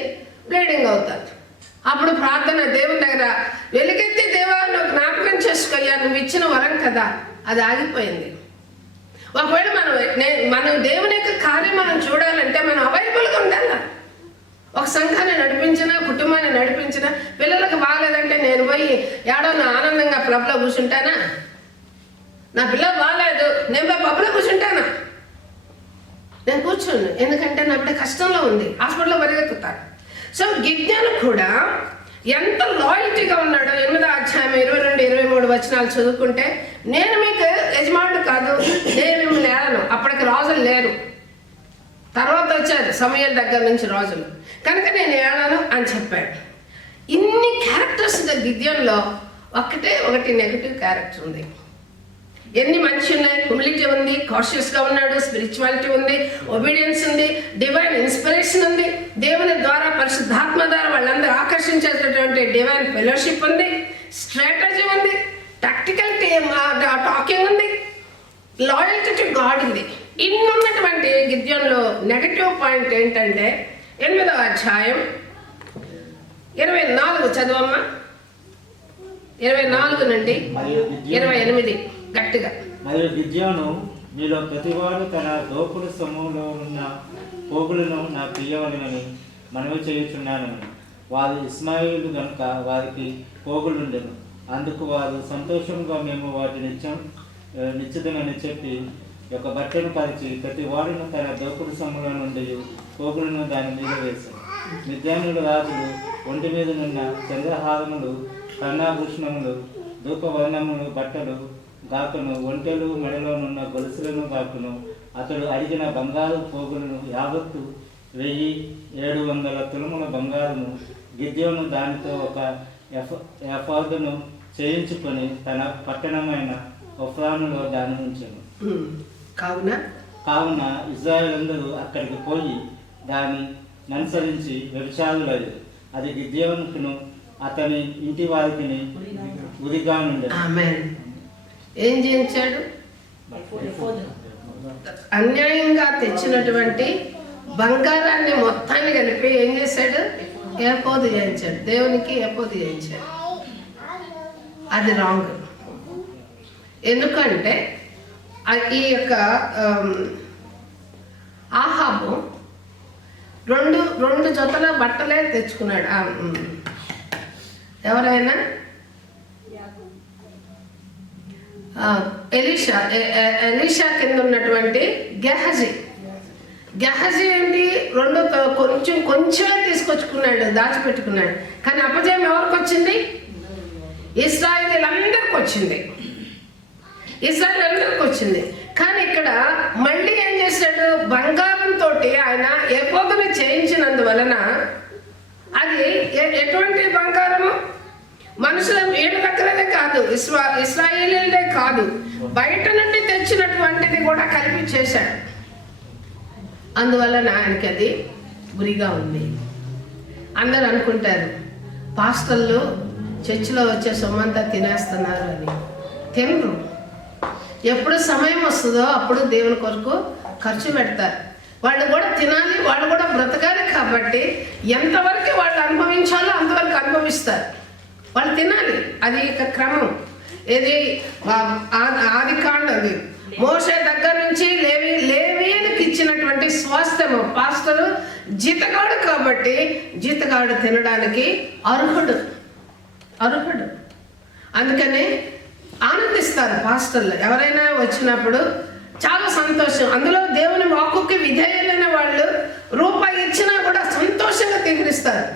బ్లీడింగ్ అవుతుంది. అప్పుడు ప్రార్థన దేవుని దగ్గర వెలుగెత్తి దేవా నువ్వు జ్ఞాపకం చేసుకోయ్యా, నువ్వు ఇచ్చిన వరం కదా, అది ఆగిపోయింది. ఒకవేళ మనం దేవుని యొక్క కార్యం మనం చూడాలంటే మనం అవైలబుల్గా ఉండాలి. ఒక సంఘాన్ని నడిపించిన, కుటుంబాన్ని నడిపించిన, పిల్లలకు బాగాలేదంటే నేను పోయి ఏడో నా ఆనందంగా పబ్లో కూర్చుంటానా? నా పిల్లలు బాగాలేదు నేను పోయి పబ్లో కూర్చుంటానా? నేను కూర్చోను, ఎందుకంటే నా బిడ్డ కష్టంలో ఉంది, హాస్పిటల్లో పరిగెత్తుతాను. సో గిద్యోను కూడా ఎంత లాయల్టీగా ఉన్నాడో 8వ అధ్యాయం 22-23 వచనాలు చదువుకుంటే, నేను మీకు యజమానుడు కాదు, నేను మిమ్మల్ని ఏలను. అప్పటికి రాజులు లేరు, తర్వాత వచ్చారు సమూయేలు దగ్గర నుంచి రాజులు, కనుక నేను ఏలను అని చెప్పాడు. ఇన్ని క్యారెక్టర్స్ గిద్యోన్లో ఒకటి నెగిటివ్ క్యారెక్టర్ ఉంది. ఎన్ని మంచి ఉన్నాయి, హ్యూమిలిటీ ఉంది, కాషియస్గా ఉన్నాడు, స్పిరిచువాలిటీ ఉంది, ఒబీడియన్స్ ఉంది, డివైన్ ఇన్స్పిరేషన్ ఉంది, దేవుని ద్వారా పరిశుద్ధాత్మ ద్వారా వాళ్ళందరూ ఆకర్షించేటటువంటి డివైన్ ఫెలోషిప్ ఉంది, స్ట్రాటజీ ఉంది, టాక్టికల్ టాకింగ్ ఉంది, లాయల్టీ టు గాడ్ ఉంది. ఇన్ని ఉన్నటువంటి గిద్యోన్లో నెగటివ్ పాయింట్ ఏంటంటే 8వ అధ్యాయం 24 చదవమ్మా, 24 నుండి 28 గట్టిగా. మరియు గిద్యోను మీలో ప్రతివాడు తన దోపుడు సమూహంలో ఉన్న పోగులను నాకు ఇయ్యవలెనని మనవి చేయుచున్నాను. వారు ఇస్మాయిలు కనుక వారికి పోగులుండెను. అందుకు వారు సంతోషంగా మేము వాటిని నిశ్చితమని చెప్పి ఒక బట్టను పరిచి ప్రతి వాడును తన దోపుడు సమూహంలో నుండి పోగులను దాని మీద వేశారు. మిద్యానుల రాజులు ఒంటి మీద నున్న చంద్రహారములు, కర్ణాభూషణములు, ధూపవర్ణములు బట్టలు గాకును, ఒంటెలు మెడలోనున్న గొలుసులను గాకును, అతడు అడిగిన బంగారు పోగులను యావత్తు 1700 తులముల బంగారము. గిద్యోను దానితో ఒక ఎఫాదును చేయించుకొని తన పట్టణమైన ఒఫ్రానులో దాని ఉంచెను. కావున ఇశ్రాయేలందరూ అక్కడికి పోయి దాన్ని అనుసరించి వ్యభిచారులయ్యారు. అది గిద్యోనుకును అతని ఇంటి వారికి ఉరిగా నుండి. ఏం చేయించాడు? అన్యాయంగా తెచ్చినటువంటి బంగారాన్ని మొత్తాన్ని కలిపి ఏం చేశాడు? ఏపోదు చేయించాడు, దేవునికి ఏపోదు చేయించాడు. అది రాంగ్. ఎందుకంటే ఈ యొక్క ఆహాబు రెండు జతల బట్టలే తెచ్చుకున్నాడు. ఎవరైనా ఎలీషా కింద ఉన్నటువంటి గెహజీ ఏంటి, కొంచెమే తీసుకొచ్చుకున్నాడు, దాచిపెట్టుకున్నాడు. కానీ అపజయం ఎవరికి వచ్చింది? ఇశ్రాయేలీలందరికి వచ్చింది. కానీ ఇక్కడ మళ్ళీ ఏం చేశాడు? బంగారంతో ఆయన ఏపోదుని చేయించినందువలన అది ఎటువంటి బంగారము? మనుషుల వీళ్ళ దగ్గరనే కాదు, ఇశ్రాయేలీలే కాదు, బయట నుండి తెచ్చినటువంటిది కూడా కలిపి చేశాడు. అందువలన ఆయనకి అది గురిగా ఉంది. అందరూ అనుకుంటారు పాస్టర్లు చర్చిలో వచ్చే సొమ్మంతా తినేస్తున్నారు అని. తినరు. ఎప్పుడు సమయం వస్తుందో అప్పుడు దేవుని కొరకు ఖర్చు పెడతారు. వాళ్ళు కూడా తినాలి, వాళ్ళు కూడా బ్రతకాలి. కాబట్టి ఎంతవరకు వాళ్ళు అనుభవించాలో అంతవరకు అనుభవిస్తారు. వాళ్ళు తినాలి, అది ఇక క్రమం. ఇది ఆదికాండం, అది మోషే దగ్గర నుంచి లేవీయులకు ఇచ్చినటువంటి స్వాస్థ్యము. పాస్టరు జీతగాడు కాబట్టి జీతగాడు తినడానికి అర్హుడు. అందుకని ఆనందిస్తారు పాస్టర్లు. ఎవరైనా వచ్చినప్పుడు చాలా సంతోషం. అందులో దేవుని వాక్కుకి విధేయులైన వాళ్ళు రూపాయి ఇచ్చినా కూడా సంతోషంగా తీర్పిస్తారు,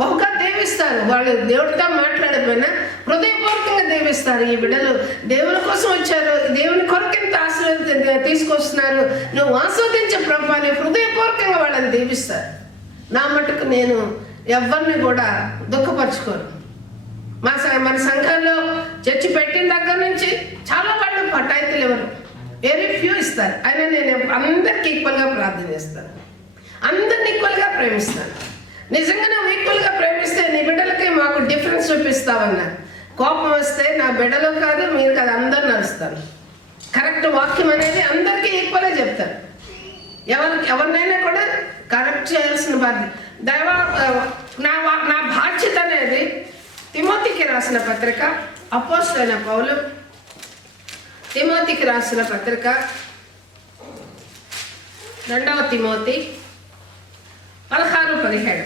బహుగా దేవిస్తారు. వాళ్ళు దేవుడితో మాట్లాడకపోయినా హృదయపూర్వకంగా దేవిస్తారు. ఈ బిడ్డలు దేవుని కోసం వచ్చారు, దేవుని కొరకు ఎంత తీసుకొస్తున్నారు, నువ్వు ఆస్వాదించే ప్రభావాన్ని హృదయపూర్వకంగా వాళ్ళని దీవిస్తారు. నా మటుకు నేను ఎవరిని కూడా దుఃఖపరచుకోను. మన సంఘంలో చర్చి పెట్టిన దగ్గర నుంచి చాలా వాళ్ళు పట్టాయితీలు ఎవరు, వెరీ ఫ్యూ ఇస్తారు. అయినా నేను అందరికి ఈక్వల్గా ప్రార్థన చేస్తాను, అందరిని ఈక్వల్గా ప్రేమిస్తాను. నిజంగా నువ్వు ఈక్వల్గా ప్రేమిస్తే నీ బిడ్డలకి మాకు డిఫరెన్స్ చూపిస్తావన్నా. కోపం వస్తే నా బిడ్డలో కాదు, మీరు కాదు, అందరు నడుస్తాను. కరెక్ట్ వాక్యం అనేది అందరికీ ఈక్వల్గా చెప్తాను. ఎవరినైనా కూడా కరెక్ట్ చేయాల్సిన బాధ్యత నా బాధ్యత అనేది. తిమోతికి రాసిన పత్రిక, అపోస్తలుడైన పౌలు తిమోతికి రాసిన పత్రిక 2వ తిమోతి 16-17.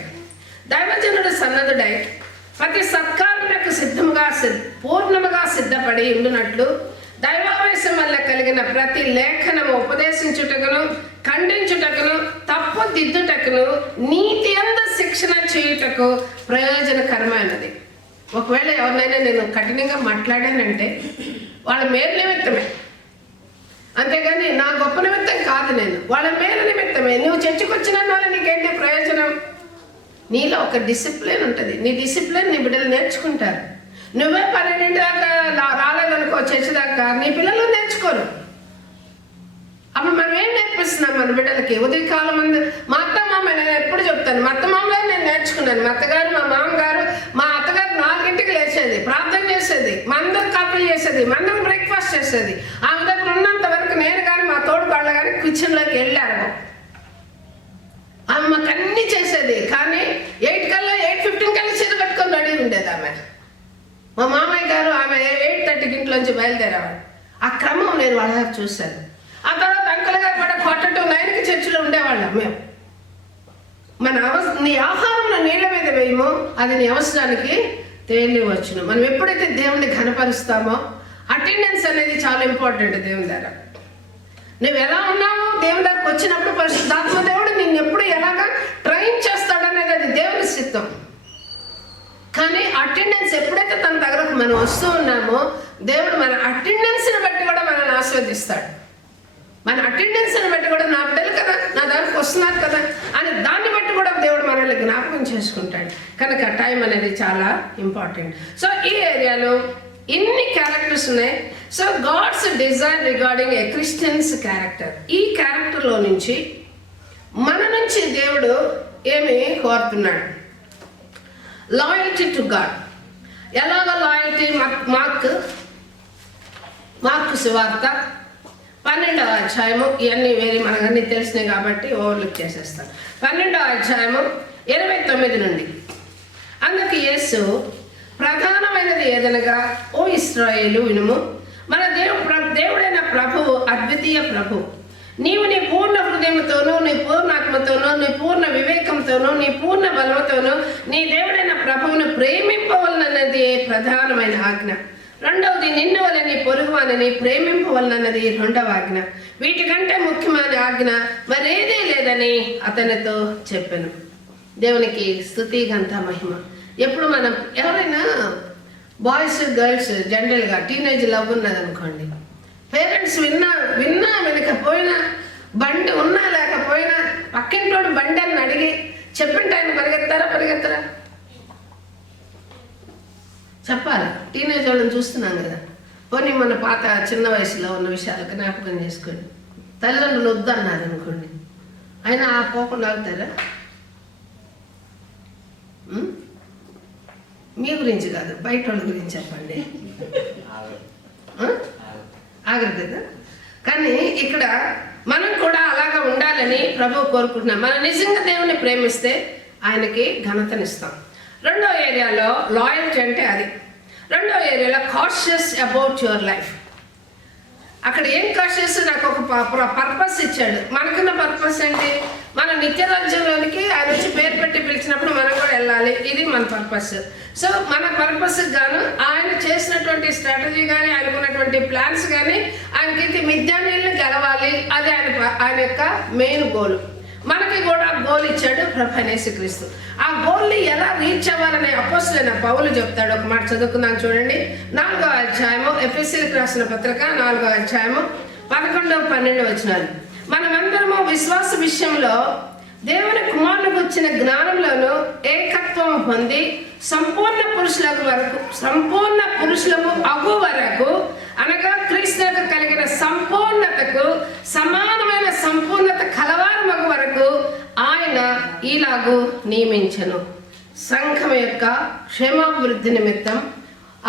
దైవజనుడు సన్నద్ధుడై ప్రతి సత్కార్యములకు పూర్ణముగా సిద్ధపడి ఉండునట్లు దైవావేశం వల్ల కలిగిన ప్రతి లేఖనము ఉపదేశించుటకును, ఖండించుటకును, తప్పు దిద్దుటకును, నీతి యందు శిక్షణ చేయుటకు ప్రయోజనకరమైనది. ఒకవేళ ఎవరినైనా నేను కఠినంగా మాట్లాడానంటే వాళ్ళ మేలు నిమిత్తమే, అంతేగాని నా గొప్ప నిమిత్తం కాదు. నేను వాళ్ళ మేలు నిమిత్తమే. నువ్వు చర్చకొచ్చిన వల్ల నీకేంటి ప్రయోజనం? నీలో ఒక డిసిప్లిన్ ఉంటుంది. నీ డిసిప్లిన్ నీ బిడ్డలు నేర్చుకుంటారు. నువ్వే 12 దాకా రాలేదనుకో చర్చ దాకా, నీ పిల్లలు నేర్చుకోరు. అప్పుడు మనం ఏం నేర్పిస్తున్నాం మన బిడ్డలకి? ఉదయకాలం ముందు మా అత్త మామ, నేను ఎప్పుడు చెప్తాను, మా అత్త మామలో నేను నేర్చుకున్నాను. మా అత్తగారు, మా మామగారు, మా అత్తగారు 4ంటికి లేచేది, ప్రార్థన చేసేది, మా అందరు కాఫీ చేసేది, మా అందరం బ్రేక్ఫాస్ట్ చేసేది. ఆమె దగ్గర ఉన్నంత వరకు నేను కానీ మా తోడు వాళ్ళ కానీ కిచెన్లోకి వెళ్ళాను. ఆమె మాకు అన్నీ చేసేది. కానీ 8:15 కల్లా చీర కట్టుకొని రెడీ ఉండేది ఆమె. మా మామయ్య గారు ఆమె 8:30కి ఇంట్లోంచి బయలుదేరేవాడు. ఆ క్రమం నేను వాళ్ళ దగ్గర చూశాను. ఆ తర్వాత అంకుల్ గారు కూడా 8:45కి చర్చిలో ఉండేవాళ్ళం మేము. నీ ఆహారంలో నీళ్ళ మీద వేయమో అది నీ అవసరానికి తేలివచ్చును. మనం ఎప్పుడైతే దేవుణ్ణి ఘనపరుస్తామో అటెండెన్స్ అనేది చాలా ఇంపార్టెంట్. దేవుని దగ్గర నువ్వు ఎలా ఉన్నావో దేవుని దగ్గరకు వచ్చినప్పుడు పరిశుద్ధాత్మ దేవుడు నిన్ను ఎప్పుడు ఎలాగా ట్రైన్ చేస్తాడనేది అది దేవుని సిద్ధం. కానీ అటెండెన్స్ ఎప్పుడైతే తన దగ్గరకు మనం వస్తూ ఉన్నామో దేవుడు మన అటెండెన్స్ని బట్టి కూడా మనల్ని ఆస్వాదిస్తాడు. మన అటెండెన్స్ని బట్టి కూడా నా బిడ్డలు కదా నా దగ్గరకు వస్తున్నారు కదా అని దాన్ని బట్టి కూడా దేవుడు మనల్ని జ్ఞాపకం చేసుకుంటాడు. కనుక టైం అనేది చాలా ఇంపార్టెంట్. సో ఈ ఏరియాలో ఇన్ని క్యారెక్టర్స్ ఉన్నాయి. సో గాడ్స్ డిజైర్ రిగార్డింగ్ ఏ క్రిస్టియన్స్ క్యారెక్టర్. ఈ క్యారెక్టర్లో నుంచి మన నుంచి దేవుడు ఏమి కోరుతున్నాడు? Loyalty to God. ఎలాగ లాయల్టీ? మార్కు సువార్త 12వ అధ్యాయము. ఇవన్నీ వేరే మనకన్నీ తెలిసినాయి కాబట్టి ఓవర్లుక్ చేసేస్తాను. 12వ అధ్యాయము 29 నుండి. అందుకు యేసు, ప్రధానమైనది ఏదనగా, ఓ ఇశ్రాయేలు వినుము, మన దేవుడైన ప్రభువు అద్వితీయ ప్రభు. నీవు నీ పూర్ణ హృదయంతోనూ, నీ పూర్ణాత్మతోనూ, నీ పూర్ణ వివేకంతోనూ, నీ పూర్ణ బలముతోనూ నీ దేవుడైన ప్రభువును ప్రేమింపవలనన్నది ప్రధానమైన ఆజ్ఞ. రెండవది, నిన్ను వలె నీ పొరుగువానిని ప్రేమింపవలనన్నది 2వ ఆజ్ఞ. వీటికంటే ముఖ్యమైన ఆజ్ఞ మరేదీ లేదని అతనితో చెప్పాను. దేవునికి స్తుతి ఘనత మహిమ. ఎప్పుడు మనం ఎవరైనా బాయ్స్ గర్ల్స్ జనరల్గా టీనేజ్ లవ్ ఉన్నదనుకోండి, పేరెంట్స్ విన్నా వినకపోయినా, బండి ఉన్నా లేకపోయినా పక్కింటోడు బండి అని అడిగి చెప్పింటే ఆయన పరిగెత్తరా? చెప్పాలి. టీనేజ్ వాళ్ళని చూస్తున్నాం కదా. పోనీ మన పాత చిన్న వయసులో ఉన్న విషయాలు జ్ఞాపకం చేసుకోండి. తల్లిదండ్రులు వద్దన్నారు అనుకోండి, ఆయన ఆ పోకుండా ఆగుతారా? మీ గురించి కాదు, బయట వాళ్ళ గురించి చెప్పండి. ఆగరు కదా. కానీ ఇక్కడ మనం కూడా అలాగా ఉండాలని ప్రభు కోరుకుంటున్నాం. మనం నిజంగా దేవుని ప్రేమిస్తే ఆయనకి ఘనతనిస్తాం. 2వ ఏరియాలో లాయల్టీ అంటే అది. 2వ ఏరియాలో కాషియస్ అబౌట్ యువర్ లైఫ్. అక్కడ ఏం కాషియస్? నాకు ఒక పర్పస్ ఇచ్చాడు. మనకున్న పర్పస్ ఏంటి? మన నిత్య రాజ్యంలోనికి ఆయన వచ్చి పేరు పెట్టి పిలిచినప్పుడు మనం కూడా వెళ్ళాలి. ఇది మన పర్పస్. సో మన పర్పస్ గాను ఆయన చేసినటువంటి స్ట్రాటజీ కానీ, ఆయనకున్నటువంటి ప్లాన్స్ కానీ, ఆయనకి మిద్యానీయుల్ని గెలవాలి, అది ఆయన యొక్క మెయిన్ గోల్. మనకి కూడా గోల్ ఇచ్చాడు ప్రభు యేసుక్రీస్తు. ఆ గోల్ని ఎలా రీచ్ అవ్వాలని అపోస్తలుడైన పౌలు చెప్తాడు. ఒక మాట చదువుకుందాం చూడండి. 4వ అధ్యాయము, ఎఫెసీయులకు రాసిన పత్రిక 4వ అధ్యాయము 11-12 వచనాలు. మనమందరము విశ్వాస విషయంలో దేవుని కుమారునికి వచ్చిన జ్ఞానంలోనూ ఏకత్వం పొంది సంపూర్ణ పురుషులకు అగు వరకు, అనగా క్రీస్తుకు కలిగిన సంపూర్ణతకు సమానమైన సంపూర్ణత కలవారమగు వరకు ఆయన ఇలాగూ నియమించెను. సంఘం యొక్క క్షేమాభివృద్ధి నిమిత్తం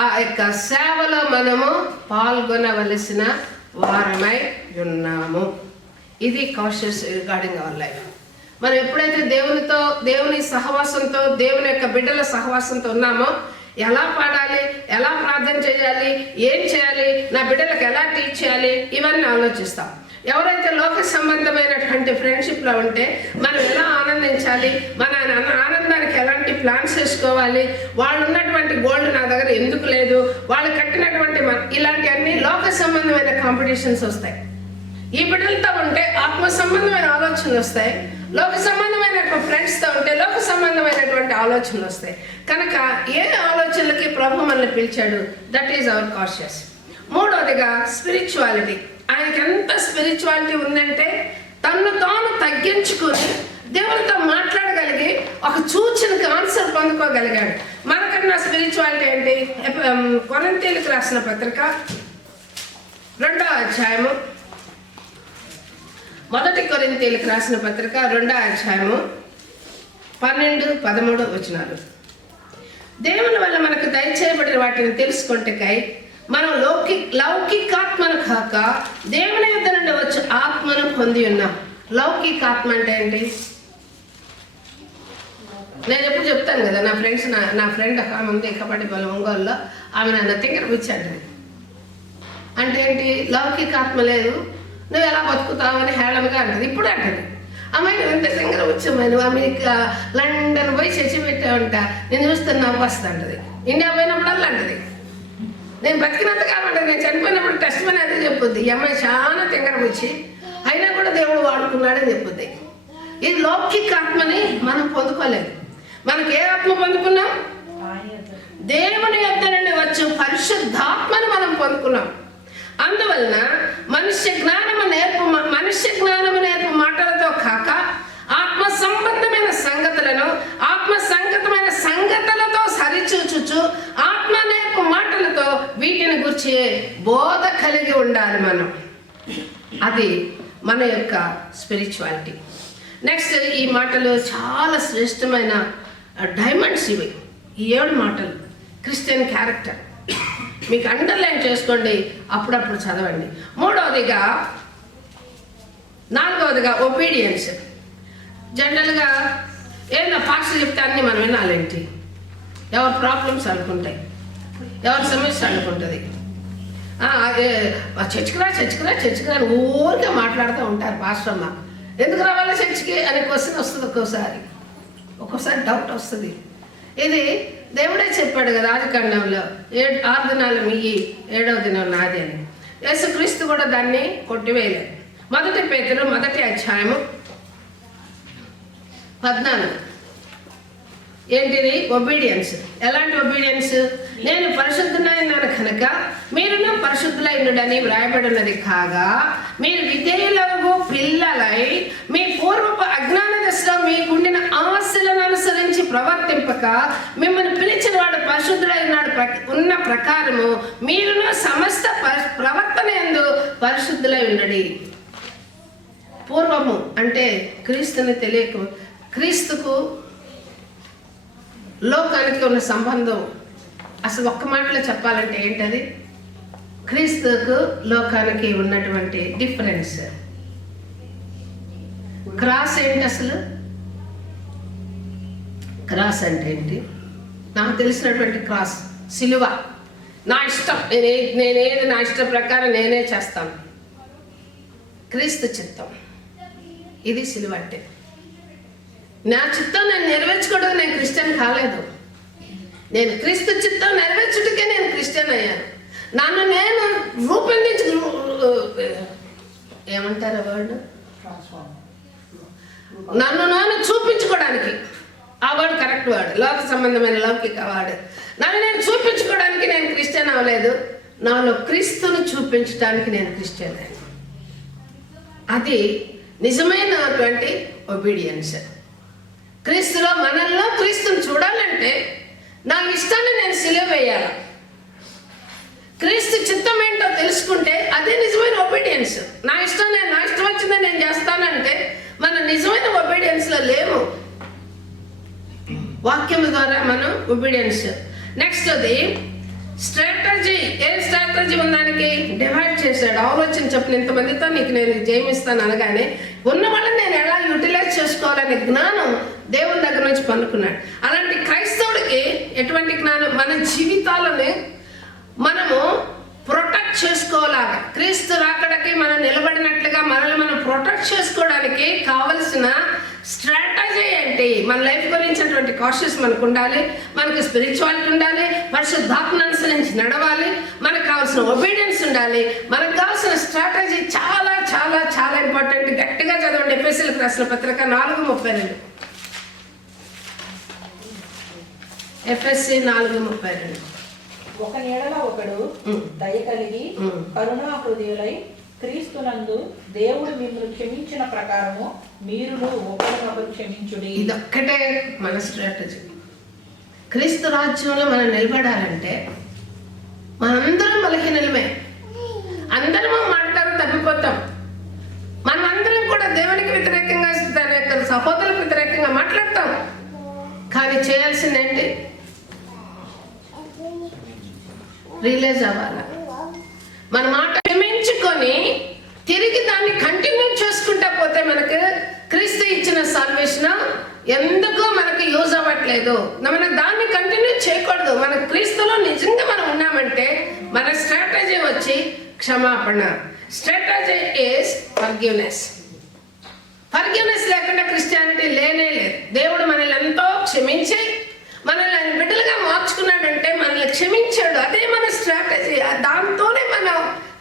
ఆ యొక్క సేవలో మనము పాల్గొనవలసిన వారమై ఉన్నాము. ఇది కాషియస్ రిగార్డింగ్ అవర్ లైఫ్. మనం ఎప్పుడైతే దేవుని సహవాసంతో, దేవుని యొక్క బిడ్డల సహవాసంతో ఉన్నామో, ఎలా పాడాలి, ఎలా ప్రార్థన చేయాలి, ఏం చేయాలి, నా బిడ్డలకు ఎలా టీచ్ చేయాలి, ఇవన్నీ ఆలోచిస్తాం. ఎవరైతే లోక సంబంధమైనటువంటి ఫ్రెండ్షిప్లో ఉంటే మనం ఎలా ఆనందించాలి, మన ఆనందానికి ఎలాంటి ప్లాన్స్ వేసుకోవాలి, వాళ్ళు ఉన్నటువంటి గోల్డ్ నా దగ్గర ఎందుకు లేదు, వాళ్ళు కట్టినటువంటి ఇలాంటివన్నీ లోక సంబంధమైన కాంపిటీషన్స్ వస్తాయి. ఈ బిడ్డలతో ఉంటే ఆత్మ సంబంధమైన ఆలోచనలు వస్తాయి, లోక సంబంధమైన ఫ్రెండ్స్తో ఉంటే లోక సంబంధమైనటువంటి ఆలోచనలు వస్తాయి. కనుక ఏ ఆలోచనలకి ప్రభు మనల్ని పిలిచాడు, దట్ ఈజ్ అవర్ కాషియస్. మూడవదిగా స్పిరిచువాలిటీ. ఆయనకి ఎంత స్పిరిచువాలిటీ ఉందంటే తను తాను తగ్గించుకుని దేవునితో మాట్లాడగలిగి ఒక సూచనకి ఆన్సర్ పొందుకోగలిగాడు. మనకన్నా స్పిరిచువాలిటీ ఏంటి? కొరింథీయులకు రాసిన పత్రిక 2వ అధ్యాయము, 1 కొరింథీయులకు రాసిన పత్రిక 2వ అధ్యాయము 12-13 వచనాలు. దేవుని వల్ల మనకు దయచేయబడిన వాటిని తెలుసుకుంటేకై మనం లౌకికాత్మను కాక దేవుని యొద్ద నుండి వచ్చి ఆత్మను పొంది ఉన్నాం. లౌకికాత్మ అంటే ఏంటి? నేను ఎప్పుడు చెప్తాను కదా, నా ఫ్రెండ్ ఒక ఆమె ఉంది కబడ్డీ బల ఒంగోలులో, ఆమె నన్ను తింగర పుచ్చాడు. అంటే ఏంటి? లౌకికాత్మ లేదు, నువ్వు ఎలా బతుకుతావని హేళనగా అంటది. ఇప్పుడు అంటది, అమ్మాయి నువ్వు ఎంత తింగర వచ్చామని, నువ్వు అమెరికా లండన్ పోయి చర్చి పెట్టావంట, నేను చూస్తాను నవ్వు వస్తా అంటది. ఇండియా పోయినప్పుడల్లా అంటది, నేను బతికినంత కాబట్టి నేను చనిపోయినప్పుడు టెస్ట్ మని అదే చెప్పుద్ది. ఈ అమ్మాయి చాలా తింగర వచ్చి అయినా కూడా దేవుడు వాడుకున్నాడని చెప్పుద్ది. ఇది లౌకిక ఆత్మని మనం పొందుకోలేదు. మనకి ఏ ఆత్మ పొందుకున్నాం? దేవుని యొద్ద నుండి వచ్చి పరిశుద్ధాత్మను మనం పొందుకున్నాం. అందువలన మనుష్య జ్ఞానము నేర్పు మాటలతో కాక ఆత్మ సంబంధమైన సంగతులతో సరిచూచుచు ఆత్మ నేర్పు మాటలతో వీటిని గురించి బోధ కలిగి ఉండాలి మనం. అది మన యొక్క స్పిరిచువాలిటీ. నెక్స్ట్, ఈ మాటలు చాలా శ్రేష్టమైన డైమండ్స్ ఇవి. ఈ 7 మాటలు క్రిస్టియన్ క్యారెక్టర్. మీకు అండర్లైన్ చేసుకోండి, అప్పుడప్పుడు చదవండి. 4వదిగా ఒబీడియన్స్. జనరల్గా ఏదైనా పాస్టర్ చెప్తే అన్నీ మనం వినాలేంటి? ఎవరి ప్రాబ్లమ్స్ అనుకుంటాయి, ఎవరి సమస్య అనుకుంటుంది. చర్చికి అని ఊరికే మాట్లాడుతూ ఉంటారు పాస్టర్ అమ్మ. ఎందుకు రావాలి చర్చికి అనే క్వశ్చన్ వస్తుంది. ఒక్కోసారి డౌట్ వస్తుంది. ఇది దేవుడే చెప్పాడు కదా ఆదికాండంలో, 6 దినాలు మీయి 7వ దినం నాది అని. యేసుక్రీస్తు కూడా దాన్ని కొట్టివేయలేదు. 1 పేతురు 1వ అధ్యాయము 14. ఏంటిది? ఒబీడియన్స్. ఎలాంటి ఒబీడియన్స్? నేను పరిశుద్ధులైనాను కనుక మీరును పరిశుద్ధులైనడని వ్రాయబడినది కాగా, మీరు విధేయులకు పిల్లలై మీ పూర్వపు అజ్ఞాన దశలో మీకుండిన ఆశలను అనుసరించి ప్రవర్తింపక మిమ్మల్ని పిలిచిన వాడు పరిశుద్ధులైనాడు ఉన్న ప్రకారము మీరును సమస్త ప్రవర్తన యందు పరిశుద్ధులై ఉండడి. పూర్వము అంటే క్రీస్తుని తెలియక, క్రీస్తుకు లోకానికి ఉన్న సంబంధం అసలు ఒక్క మాటలో చెప్పాలంటే ఏంటది? క్రీస్తుకు లోకానికి ఉన్నటువంటి డిఫరెన్స్. క్రాస్ ఏంటి అసలు? క్రాస్ అంటే ఏంటి? నాకు తెలిసినటువంటి క్రాస్ సిలువ. నా ఇష్టం, నేనేది నా ఇష్ట ప్రకారం నేనే చేస్తాను. క్రీస్తు చిత్తం, ఇది సిలువ అంటే. నా చిత్తం నేను నెరవేర్చుకోవడం నేను క్రిస్టియన్ కాలేదు. నేను క్రీస్తు చిత్తం నెరవేర్చుటకే నేను క్రిస్టియన్ అయ్యాను. నన్ను నేను రూపొందించి ఏమంటారు వర్డ్? నన్ను చూపించుకోవడానికి. ఆ వర్డ్ కరెక్ట్ వర్డ్, లోక సంబంధమైన లౌకిక వర్డ్. నన్ను నేను చూపించుకోవడానికి నేను క్రిస్టియన్ అవ్వలేదు, నాలో క్రీస్తును చూపించడానికి నేను క్రిస్టియన్ అయ్యాను. అది నిజమైనటువంటి ఒబీడియన్స్. క్రీస్తులో మనల్లో క్రీస్తుని చూడాలంటే నా ఇష్టాన్ని నేను సిలువ వేయాలి. క్రీస్తు చిత్తం ఏంటో తెలుసుకుంటే అదే నిజమైన ఒబీడియన్స్. నా ఇష్టం వచ్చిందని నేను చేస్తానంటే మన నిజమైన ఒబీడియన్స్లో లేము. వాక్యం ద్వారా మనం ఒబీడియన్స్. నెక్స్ట్ అది స్ట్రాటజీ, ఏ స్ట్రాటజీ ఉందానికి డివైడ్ చేశాడు. ఆలోచన చెప్పిన ఇంతమందితో నీకు నేను జయమిస్తాను అనగానే ఉన్న వాళ్ళని నేను ఎలా యూటిలైజ్ చేసుకోవాలనే జ్ఞానం దేవుని దగ్గర నుంచి పనుకున్నాడు. అలాంటి క్రైస్తవుడికి ఎటువంటి జ్ఞానం? మన జీవితాలని మనము ప్రొటెక్ట్ చేసుకోలాగా, క్రీస్తు రాకడకి మనం నిలబడినట్లుగా మనల్ని మనం ప్రొటెక్ట్ చేసుకోవడానికి కావలసిన స్ట్రాటజీ ఏంటి? మన లైఫ్ గురించినటువంటి కాషన్స్ మనకు ఉండాలి, మనకు స్పిరిచువాలిటీ ఉండాలి, పరిశుద్ధాత్మను అనుసరించి నడవాలి, మనకు కావాల్సిన ఒబీడియన్స్ ఉండాలి, మనకు కావాల్సిన స్ట్రాటజీ చాలా చాలా చాలా ఇంపార్టెంట్. గట్టిగా చదవండి ఎఫెసీయులకు రాసిన పత్రిక 4:32. ఎఫ్ఎస్సి 4:32. ఒక నీడల ఒకడు దయ కలిగి కరుణా హృదయులై క్రీస్తునందు దేవుడు మిమ్మల్ని క్షమించిన ప్రకారము మీరును ఒకరినొకరు క్షమించుడి. ఇదొక్కటే మన స్ట్రాటజీ. క్రీస్తు రాజ్యంలో మనం నిలబడాలంటే మనందరం బలహీనమే, అందరము మాట్లాడు తప్పిపోతాం. మనమందరం కూడా దేవునికి వ్యతిరేకంగా, తన యొక్క సహోదరులకు వ్యతిరేకంగా మాట్లాడతాం. కానీ చేయాల్సిందేంటి? రిలీజ్ అవ్వాలి. మన మాట క్షమించుకొని తిరిగి దాన్ని కంటిన్యూ చేసుకుంటా పోతే మనకు క్రీస్తు ఇచ్చిన సాల్వేషన్ ఎందుకో మనకు యూజ్ అవ్వట్లేదు. మనం దాన్ని కంటిన్యూ చేయకూడదు. మన క్రీస్తులో నిజంగా మనం ఉన్నామంటే మన స్ట్రాటజీ వచ్చి క్షమాపణ. Strategy is forgiveness. ఫర్గివ్నెస్ లేకుండా క్రిస్టియానిటీ లేనే లేదు. దేవుడు మనల్ని ఎంతో క్షమించి మనల్ని ఆయన బిడ్డలుగా మార్చుకున్నాడంటే మనల్ని క్షమించాడు. అదే మన స్ట్రాటజీ. దాంతోనే మనం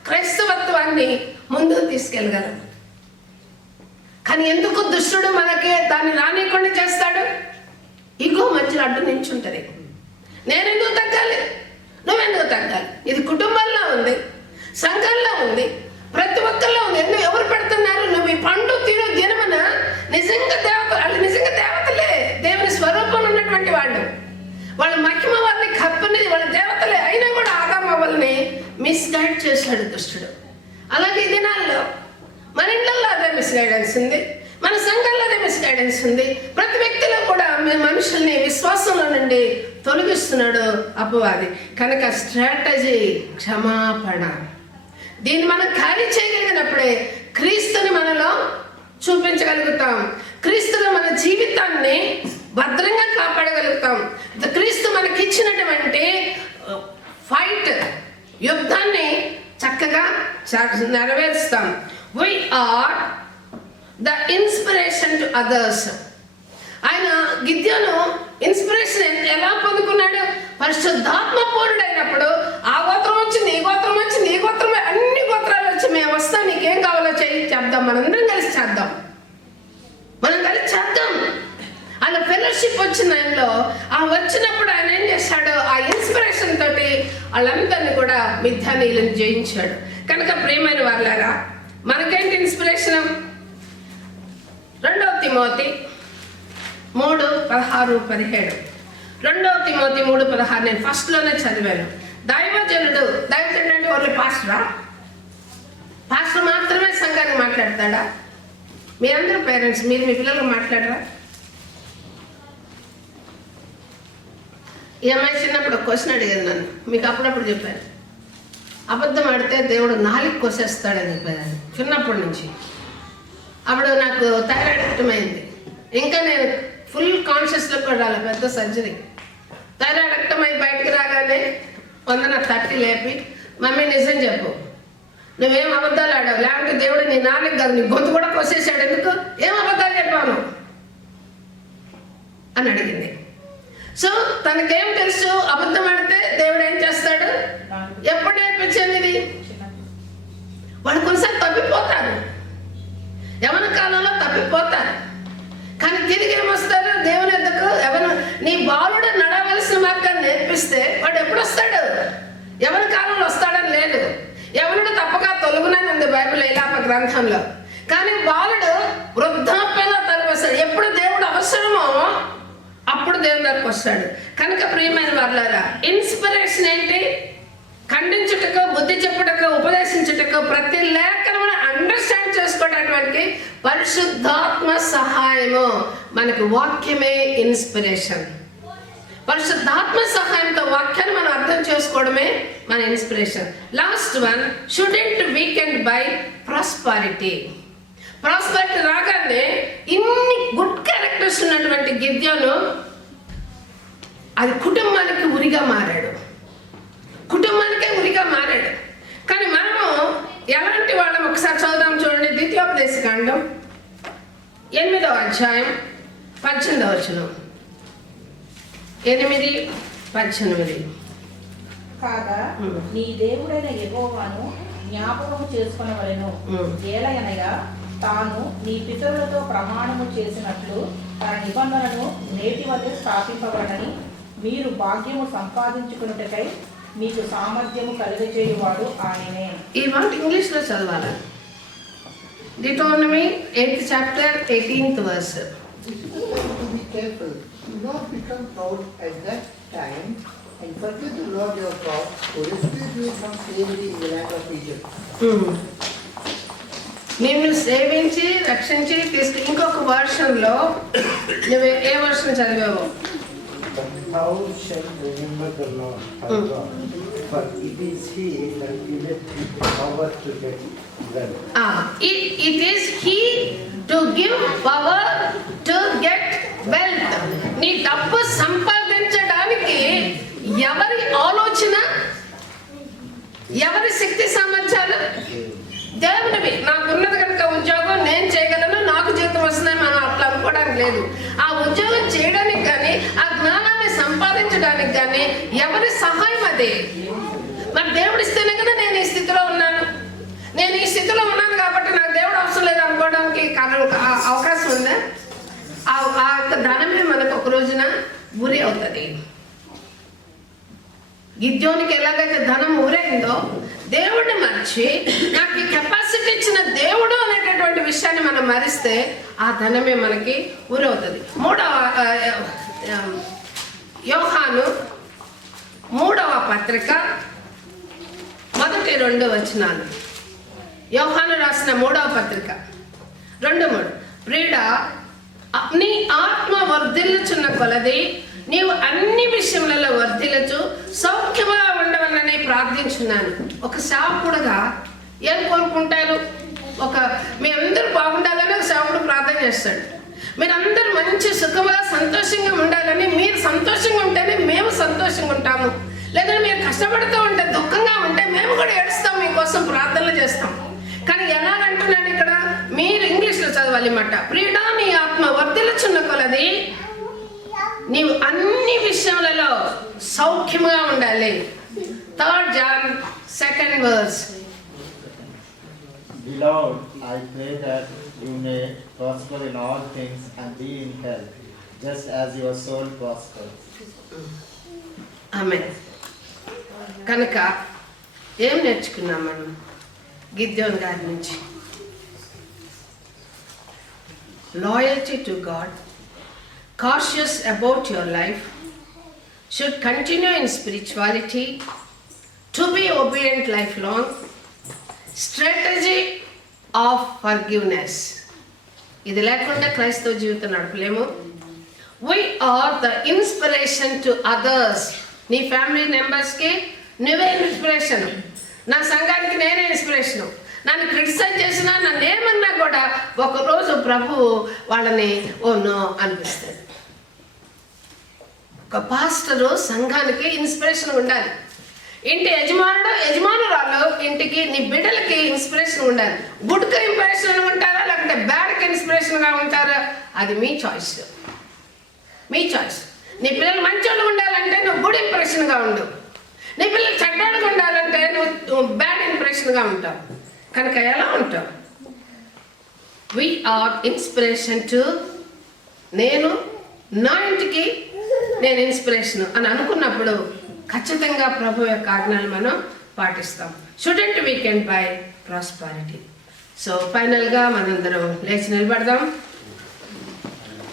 క్రైస్తవత్వాన్ని ముందుకు తీసుకెళ్ళగలం. కానీ ఎందుకు దుష్టుడు మనకి దాన్ని రానియకుండా చేస్తాడు? ఇగో మధ్యలో అడ్డు నించుంటది. నేనెందుకు తగ్గాలి, నువ్వెందుకు తగ్గాలి? ఇది కుటుంబంలో ఉంది, సంఘంలో ఉంది, ప్రతి ఒక్కరిలో ఉంది. ఎందుకు ఎవరు పెడుతున్నారు? నువ్వు ఈ పండు తినమన నిజంగా దేవత, వాళ్ళు నిజంగా దేవతలే, దేవుని స్వరూపం ఉన్నటువంటి వాళ్ళు, వాళ్ళ మహిమ వాళ్ళని కప్పని వాళ్ళ దేవతలే. అయినా కూడా ఆదాము వాళ్ళని మిస్గైడ్ చేశాడు దుష్టుడు. అలాగే ఈ దినాల్లో మన ఇళ్లలో అదే మిస్గైడెన్స్ ఉంది, మన సంఘంలో అదే మిస్గైడెన్స్ ఉంది. ప్రతి వ్యక్తిలో కూడా మనుషుల్ని విశ్వాసంలో నుండి తొలగిస్తున్నాడు అపవాది. కనుక స్ట్రాటజీ క్షమాపణ. దీన్ని మనం క్యారీ చేయగలిగినప్పుడే క్రీస్తుని మనలో చూపించగలుగుతాం. క్రీస్తులో మన జీవితాన్ని భద్రంగా కాపాడగలుగుతాం. క్రీస్తు మనకి ఇచ్చినటువంటి ఫైట్, యుద్ధాన్ని చక్కగా నెరవేరుస్తాం. We are the inspiration to others. ఆయన గిద్యోను ఇన్స్పిరేషన్ ఎలా పొందుకున్నాడు? పరిశుద్ధాత్మ పూర్ణుడైనప్పుడు ఆ గోత్రం వచ్చింది, ఈ గోత్రం వచ్చింది, ఈ గోత్రం, అన్ని గోత్రాలు వచ్చి మేము వస్తాం, నీకేం కావాలో చెయ్యి, చేద్దాం, మనందరం కలిసి చేద్దాం, మనం కలిసి చేద్దాం అలా ఫెలోషిప్ వచ్చింది ఆయనలో. ఆ వచ్చినప్పుడు ఆయన ఏం చేశాడు? ఆ ఇన్స్పిరేషన్ తోటి వాళ్ళందరినీ కూడా మిథ్యానీయులను జయించాడు. కనుక ప్రియమైన వాళ్ళారా, మనకేంటి ఇన్స్పిరేషన్? 2 తిమోతి 3:16-17. 2 తిమోతి 3:16 నేను ఫస్ట్లోనే చదివాను. దైవజనుడు అంటే ఓన్లీ పాస్టరా? పాస్టర్ మాత్రమే సంఘానికి మాట్లాడతాడా? మీరందరూ పేరెంట్స్, మీరు మీ పిల్లలకు మాట్లాడరా? ఈ అమ్మాయి చిన్నప్పుడు ఒక క్వశ్చన్ అడిగేది నన్ను, మీకు అప్పుడప్పుడు చెప్పాను. అబద్ధం ఆడితే దేవుడు 4 కోసేస్తాడని చెప్పేదాన్ని చిన్నప్పటి నుంచి. అప్పుడు నాకు థైరాయిడ్ అర్థమైంది. ఇంకా నేను ఫుల్ కాన్షియస్లో కూడా రాలే, పెద్ద సర్జరీ. థైరాయిడ్ అర్థమై బయటకు రాగానే 130 లేపి, మమ్మీ నిజం చెప్పు, నువ్వేం అబద్ధాలు ఆడావు, లేకపోతే దేవుడు నీ 4 కాదు నీ గొంతు కూడా కోసేసాడు, ఎందుకు ఏం అబద్ధాలు చెప్పాను అని అడిగింది. సో తనకేం తెలుసు? అబద్ధం ఆడితే దేవుడు ఏం చేస్తాడు? ఎప్పుడు నేర్పించింది ఇది? వాళ్ళు కొన్నిసార్లు తప్పిపోతారు, యవన కాలంలో తప్పిపోతారు, కానీ తిరిగి ఏమొస్తారు? దేవుని ఎందుకు ఎవరు నీ బాలుడు నడవలసిన మార్గాన్ని నేర్పిస్తే వాడు ఎప్పుడు వస్తాడు? యవన కాలంలో వస్తాడని లేదు. యవనుడు తప్పగా తొలగునని ఉంది బైబిల్ ఇలాప గ్రంథంలో. కానీ బాలుడు వృద్ధాప్యంలో తలపిస్తాడు. ఎప్పుడు దేవుడు అవసరమో అప్పుడు దేవుని దగ్గరకు వస్తాడు. కనుక ప్రియమైన వాళ్ళారా, ఇన్స్పిరేషన్ ఏంటి? ఖండించుటకు, బుద్ధి చెప్పుటకు, ఉపదేశించుటకు, ప్రతి లేఖనమును అండర్స్టాండ్ చేసుకోవడానికి పరిశుద్ధాత్మ సహాయము. మనకు వాక్యమే ఇన్స్పిరేషన్. పరిశుద్ధాత్మ సహాయంతో వాక్యాన్ని మనం అర్థం చేసుకోవడం మార్చుకోవడమే మన inspiration. Last one, student weekend by prosperity. Prosperity రాగానే ఇన్ని గుడ్ క్యారెక్టర్స్ ఉన్నటువంటి గిద్యోను అది కుటుంబానికి ఉరిగా మారాడు, కుటుంబానికే ఉరిగా మారాడు. కానీ మనము ఎలాంటి వాళ్ళం ఒకసారి చదువుదాం చూడండి. ద్వితీయోపదేశకాండం 8వ అధ్యాయం 18వ వచనం. 8:18. కాగా నీ దేవుడైన యెహోవాను జ్ఞాపకము చేసుకొనవలెను. ఏలయనగా తాను నీ పితరులతో ప్రమాణము చేసినట్లు తన నిబంధనను నేటి వలె స్థాపింపబడని మీరు భాగ్యము సంపాదించుకున్నటకై మీకు సామర్థ్యము కలుగజేయువాడు ఆయనే. ఈ మాట ఇంగ్లీష్లో చదవాలా? Deuteronomy 8th chapter 18th verse. Be careful, do not become proud at that time, and forget the Lord your God, who rescued you from slavery in the land of Egypt. నిన్ను సేవించి రక్షించి ఇంకొక వర్షన్లో నువ్వు ఏ వర్షన్ చదివావు? Thou shalt remember the Lord thy God, for it is He that giveth thee the power to get wealth. It is He to give power to get wealth. నీ డబ్బు సంపాదించడానికి ఎవరి ఆలోచన, ఎవరి శక్తి సామర్థ్యాలు? దేవుడివి. నాకున్నది కనుక ఉద్యోగం నేను చేయగలను, నాకు జీతం వస్తుందని మనం అట్లా అనుకోవడానికి లేదు. ఆ ఉద్యోగం చేయడానికి కానీ ఆ జ్ఞానాన్ని సంపాదించడానికి కానీ ఎవరి సహాయం అది? మరి దేవుడు ఇస్తేనే కదా నేను ఈ స్థితిలో ఉన్నాను. నేను ఈ స్థితిలో ఉన్నాను కాబట్టి నాకు దేవుడు అవసరం లేదు అనుకోవడానికి అవకాశం ఉందా? ఆ యొక్క ధనమే మనకు ఒక రోజున ఉరి అవుతుంది. గిద్యోనికి ఎలాగైతే ధనం ఊరైందో దేవుడిని మర్చి నాకు ఈ కెపాసిటీ ఇచ్చిన దేవుడు అనేటటువంటి విషయాన్ని మనం మరిస్తే ఆ ధనమే మనకి ఊరవుతుంది. యోహాను 3వ పత్రిక 1-2 వచనాలు. యోహాను రాసిన 3వ పత్రిక 2:3. ప్రియుడా, నీ ఆత్మ వర్ధిల్లుచున్న కొలది నీవు అన్ని విషయములలో వర్ధిల్లుచు సౌఖ్యముగా ఉండవలని ప్రార్థించున్నాను. ఒక సేవకుడుగా ఏం కోరుకుంటారు? మీ అందరూ బాగుండాలని ఒక సేవకుడు ప్రార్థన చేస్తాడు. మీరందరూ మంచి సుఖముగా సంతోషంగా ఉండాలని, మీరు సంతోషంగా ఉంటేనే మేము సంతోషంగా ఉంటాము. లేదంటే మీరు కష్టపడుతూ ఉంటే, దుఃఖంగా ఉంటే మేము కూడా ఏడుస్తాం, మీకోసం ప్రార్థనలు చేస్తాం. కానీ ఎలాగంటున్నాడు ఇక్కడ? మీరు ఇంగ్లీష్లో చదవాలి మాట. ప్రియుడా, నీ ఆత్మ వర్ధిల్లుచున్న కొలది నీవు అన్ని విషయాలలో సౌఖ్యముగా ఉండాలి. 3 John 2nd verse. Beloved, I pray that you may prosper in all things and be in health, just as your soul prospers. ఆమేన్. కనుక ఏం నేర్చుకున్నాం మనం గిద్యోను గారి నుంచి? Loyalty to God, cautious about your life, should continue in spirituality, to be obedient lifelong, strategy of forgiveness. ఇది లేకుండా క్రైస్తవ జీవితం నడపలేము. We are the inspiration to others. నీ ఫ్యామిలీ మెంబర్స్కి నువ్వే ఇన్స్పిరేషన్. నా సంఘానికి నేనే ఇన్స్పిరేషను. నన్ను క్రిటిసైజ్ చేసినా, నన్ను ఏమన్నా కూడా ఒకరోజు ప్రభువు వాళ్ళని ఓ నో అనిపిస్తుంది. ఒక పాస్టరు సంఘానికి ఇన్స్పిరేషన్ ఉండాలి. ఇంటి యజమానురాలు ఇంటికి, నీ బిడ్డలకి ఇన్స్పిరేషన్ ఉండాలి. గుడ్కి ఇంప్రెషన్ ఉంటారా లేకపోతే బ్యాడ్కి ఇన్స్పిరేషన్గా ఉంటారా? అది మీ చాయిస్. మీ చాయిస్. నీ పిల్లలు మంచోళ్ళు ఉండాలంటే నువ్వు గుడ్ ఇంప్రెషన్గా ఉండు. నీ పిల్లలు చెడ్డోళ్ళగా ఉండాలంటే నువ్వు బ్యాడ్ ఇంప్రెషన్గా ఉంటావు. కనుక ఎలా ఉంటావు? వి ఆర్ ఇన్స్పిరేషన్ టు, నేను నా ఇంటికి నేను ఇన్స్పిరేషన్ అని అనుకున్నప్పుడు ఖచ్చితంగా ప్రభు యొక్క ఆజ్ఞలు మనం పాటిస్తాం. Student weekend by prosperity. So ఫైనల్గా మనందరం లేచి నిలబడదాం.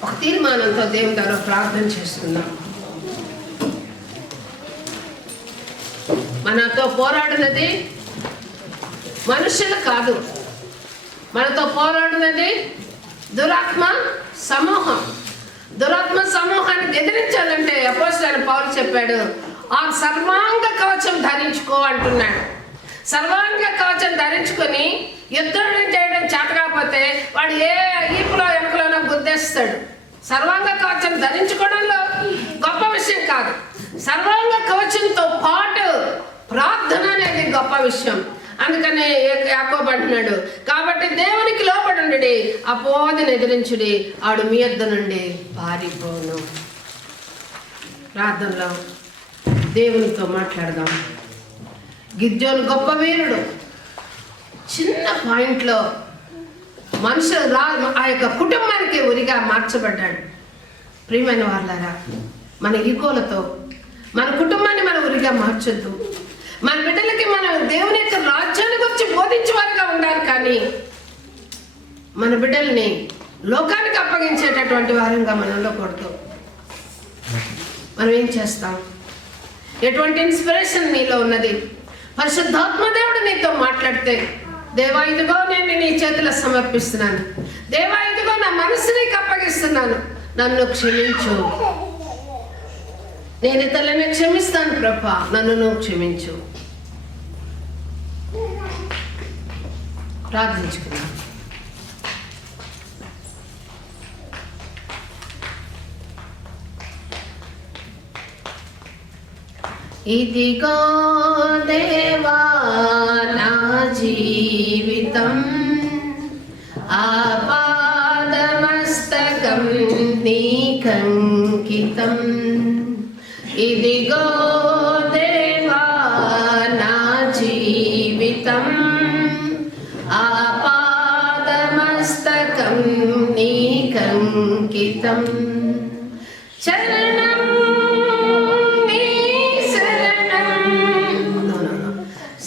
ఒక తీర్మానంతో దేవుని ద్వారా ప్రార్థన చేస్తున్నాం. మనతో పోరాడినది మనుషులు కాదు, మనతో పోరాడినది దురాత్మ సమూహం. దురాత్మ సమూహాన్ని ఎదిరించాలంటే అపోస్తలుడైన పౌలు చెప్పాడు, ఆ సర్వాంగ కవచం ధరించుకో అంటున్నాడు. సర్వాంగ కవచం ధరించుకొని యుద్ధం చేయడం చేత కాకపోతే వాడు ఏ ఈపులో వెనకలోనో గుద్దేస్తాడు. సర్వాంగ కవచం ధరించుకోవడంలో గొప్ప విషయం కాదు. సర్వాంగ కవచంతో పాటు ప్రార్థన అనేది గొప్ప విషయం. అందుకనే యాకోబు అంటున్నాడు, కాబట్టి దేవునికి లోబడుండి అపోదిని ఎదిరించుడి, ఆడు మీ యొద్ద నుండి పారిపోను. ప్రార్థనలో దేవునితో మాట్లాడదాం. గిద్యోను గొప్ప వీరుడు. చిన్న పాయింట్లో మనుషులు ఆ యొక్క కుటుంబానికి ఉరిగా మార్చబడ్డాడు. ప్రియమైన వాళ్ళారా, మన ఈగోలతో మన కుటుంబాన్ని మనం ఉరిగా మార్చొద్దు. మన బిడ్డలకి మనం దేవుని యొక్క రాజ్యాన్ని గురించి బోధించేవారుగా ఉండాలి. కానీ మన బిడ్డల్ని లోకానికి అప్పగించేటటువంటి వారంగా మనలో కూడదు. మనం ఏం చేస్తాం? ఎటువంటి ఇన్స్పిరేషన్ నీలో ఉన్నది? పరిశుద్ధాత్మ దేవుడు నీతో మాట్లాడితే, దేవా ఇదిగో నేను నీ చేతిలో సమర్పిస్తున్నాను, దేవా ఇదిగో నా మనసు నీకు అప్పగిస్తున్నాను, నన్ను క్షమించు, నేను ఇతరులని క్షమిస్తాను ప్రభా, నన్ను నువ్వు క్షమించు. ప్రార్థించుకున్నాను. ఇదిగో దేవా నా జీవితం, ఆపాదమస్తకం నీకంకితం. ఇదిగో దేవా నా జీవితం, ఆపాదమస్తకం నీకంకితం. చరణం నీ శరణం,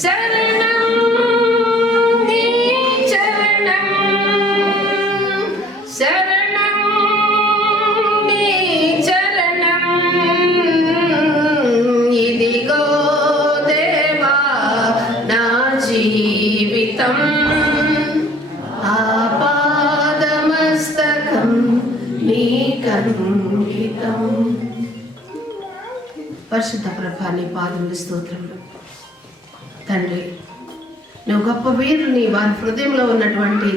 శరణం నీ చరణం, శరణం నీ చరణం. ఇదిగో దేవా నా జీవితం, ఆపాదమస్తకం నీకంకితం. పరిశుద్ధ ప్రభా, నీ పాదముల స్తోత్రములు తండ్రి. నువ్వు గొప్ప వీరుని, వారి హృదయంలో ఉన్నటువంటి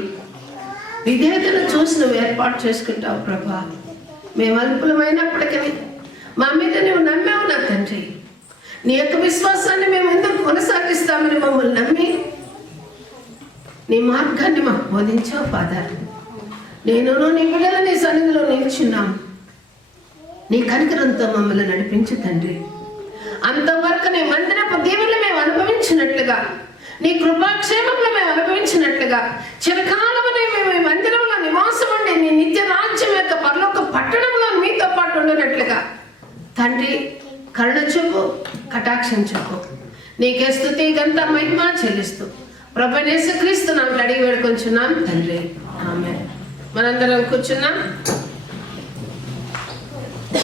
విధేయతను చూసి నువ్వు ఏర్పాటు చేసుకుంటావు ప్రభా. మేము అల్పులమైనప్పటికీ మా మీద నువ్వు నమ్మావు నా తండ్రి. నీ యొక్క విశ్వాసాన్ని మేము ఎందుకు కొనసాగిస్తామని మమ్మల్ని నమ్మి నీ మార్గాన్ని మాకు బోధించావు ఫాదర్. నేను నీ పిల్లలు నీ సన్నిధిలో నిల్చున్నాము. నీ కనికరంతో మమ్మల్ని నడిపించు తండ్రి. అంతవరకు నీ మందిరపు దీవెనలు మేము అనుభవించినట్లుగా, నీ కృపాక్షేమంలో మేము అనుభవించినట్లుగా, చిరకాలమనే మేము ఈ మందిరంలో నివాసం ఉండి నీ నిత్య రాజ్యం యొక్క పరలోక పట్టణంలో మీతో పాటు ఉండినట్లుగా తండ్రి కరుణ చూపు, కటాక్షం చూపు. నీకే స్తుతి గంత మహిమ చెల్లిస్తూ ప్రభువైన యేసుక్రీస్తు నామములో అడిగి వేడుకొంచున్నాం తండ్రి, ఆమేన్. మనందరం కూర్చున్నాం.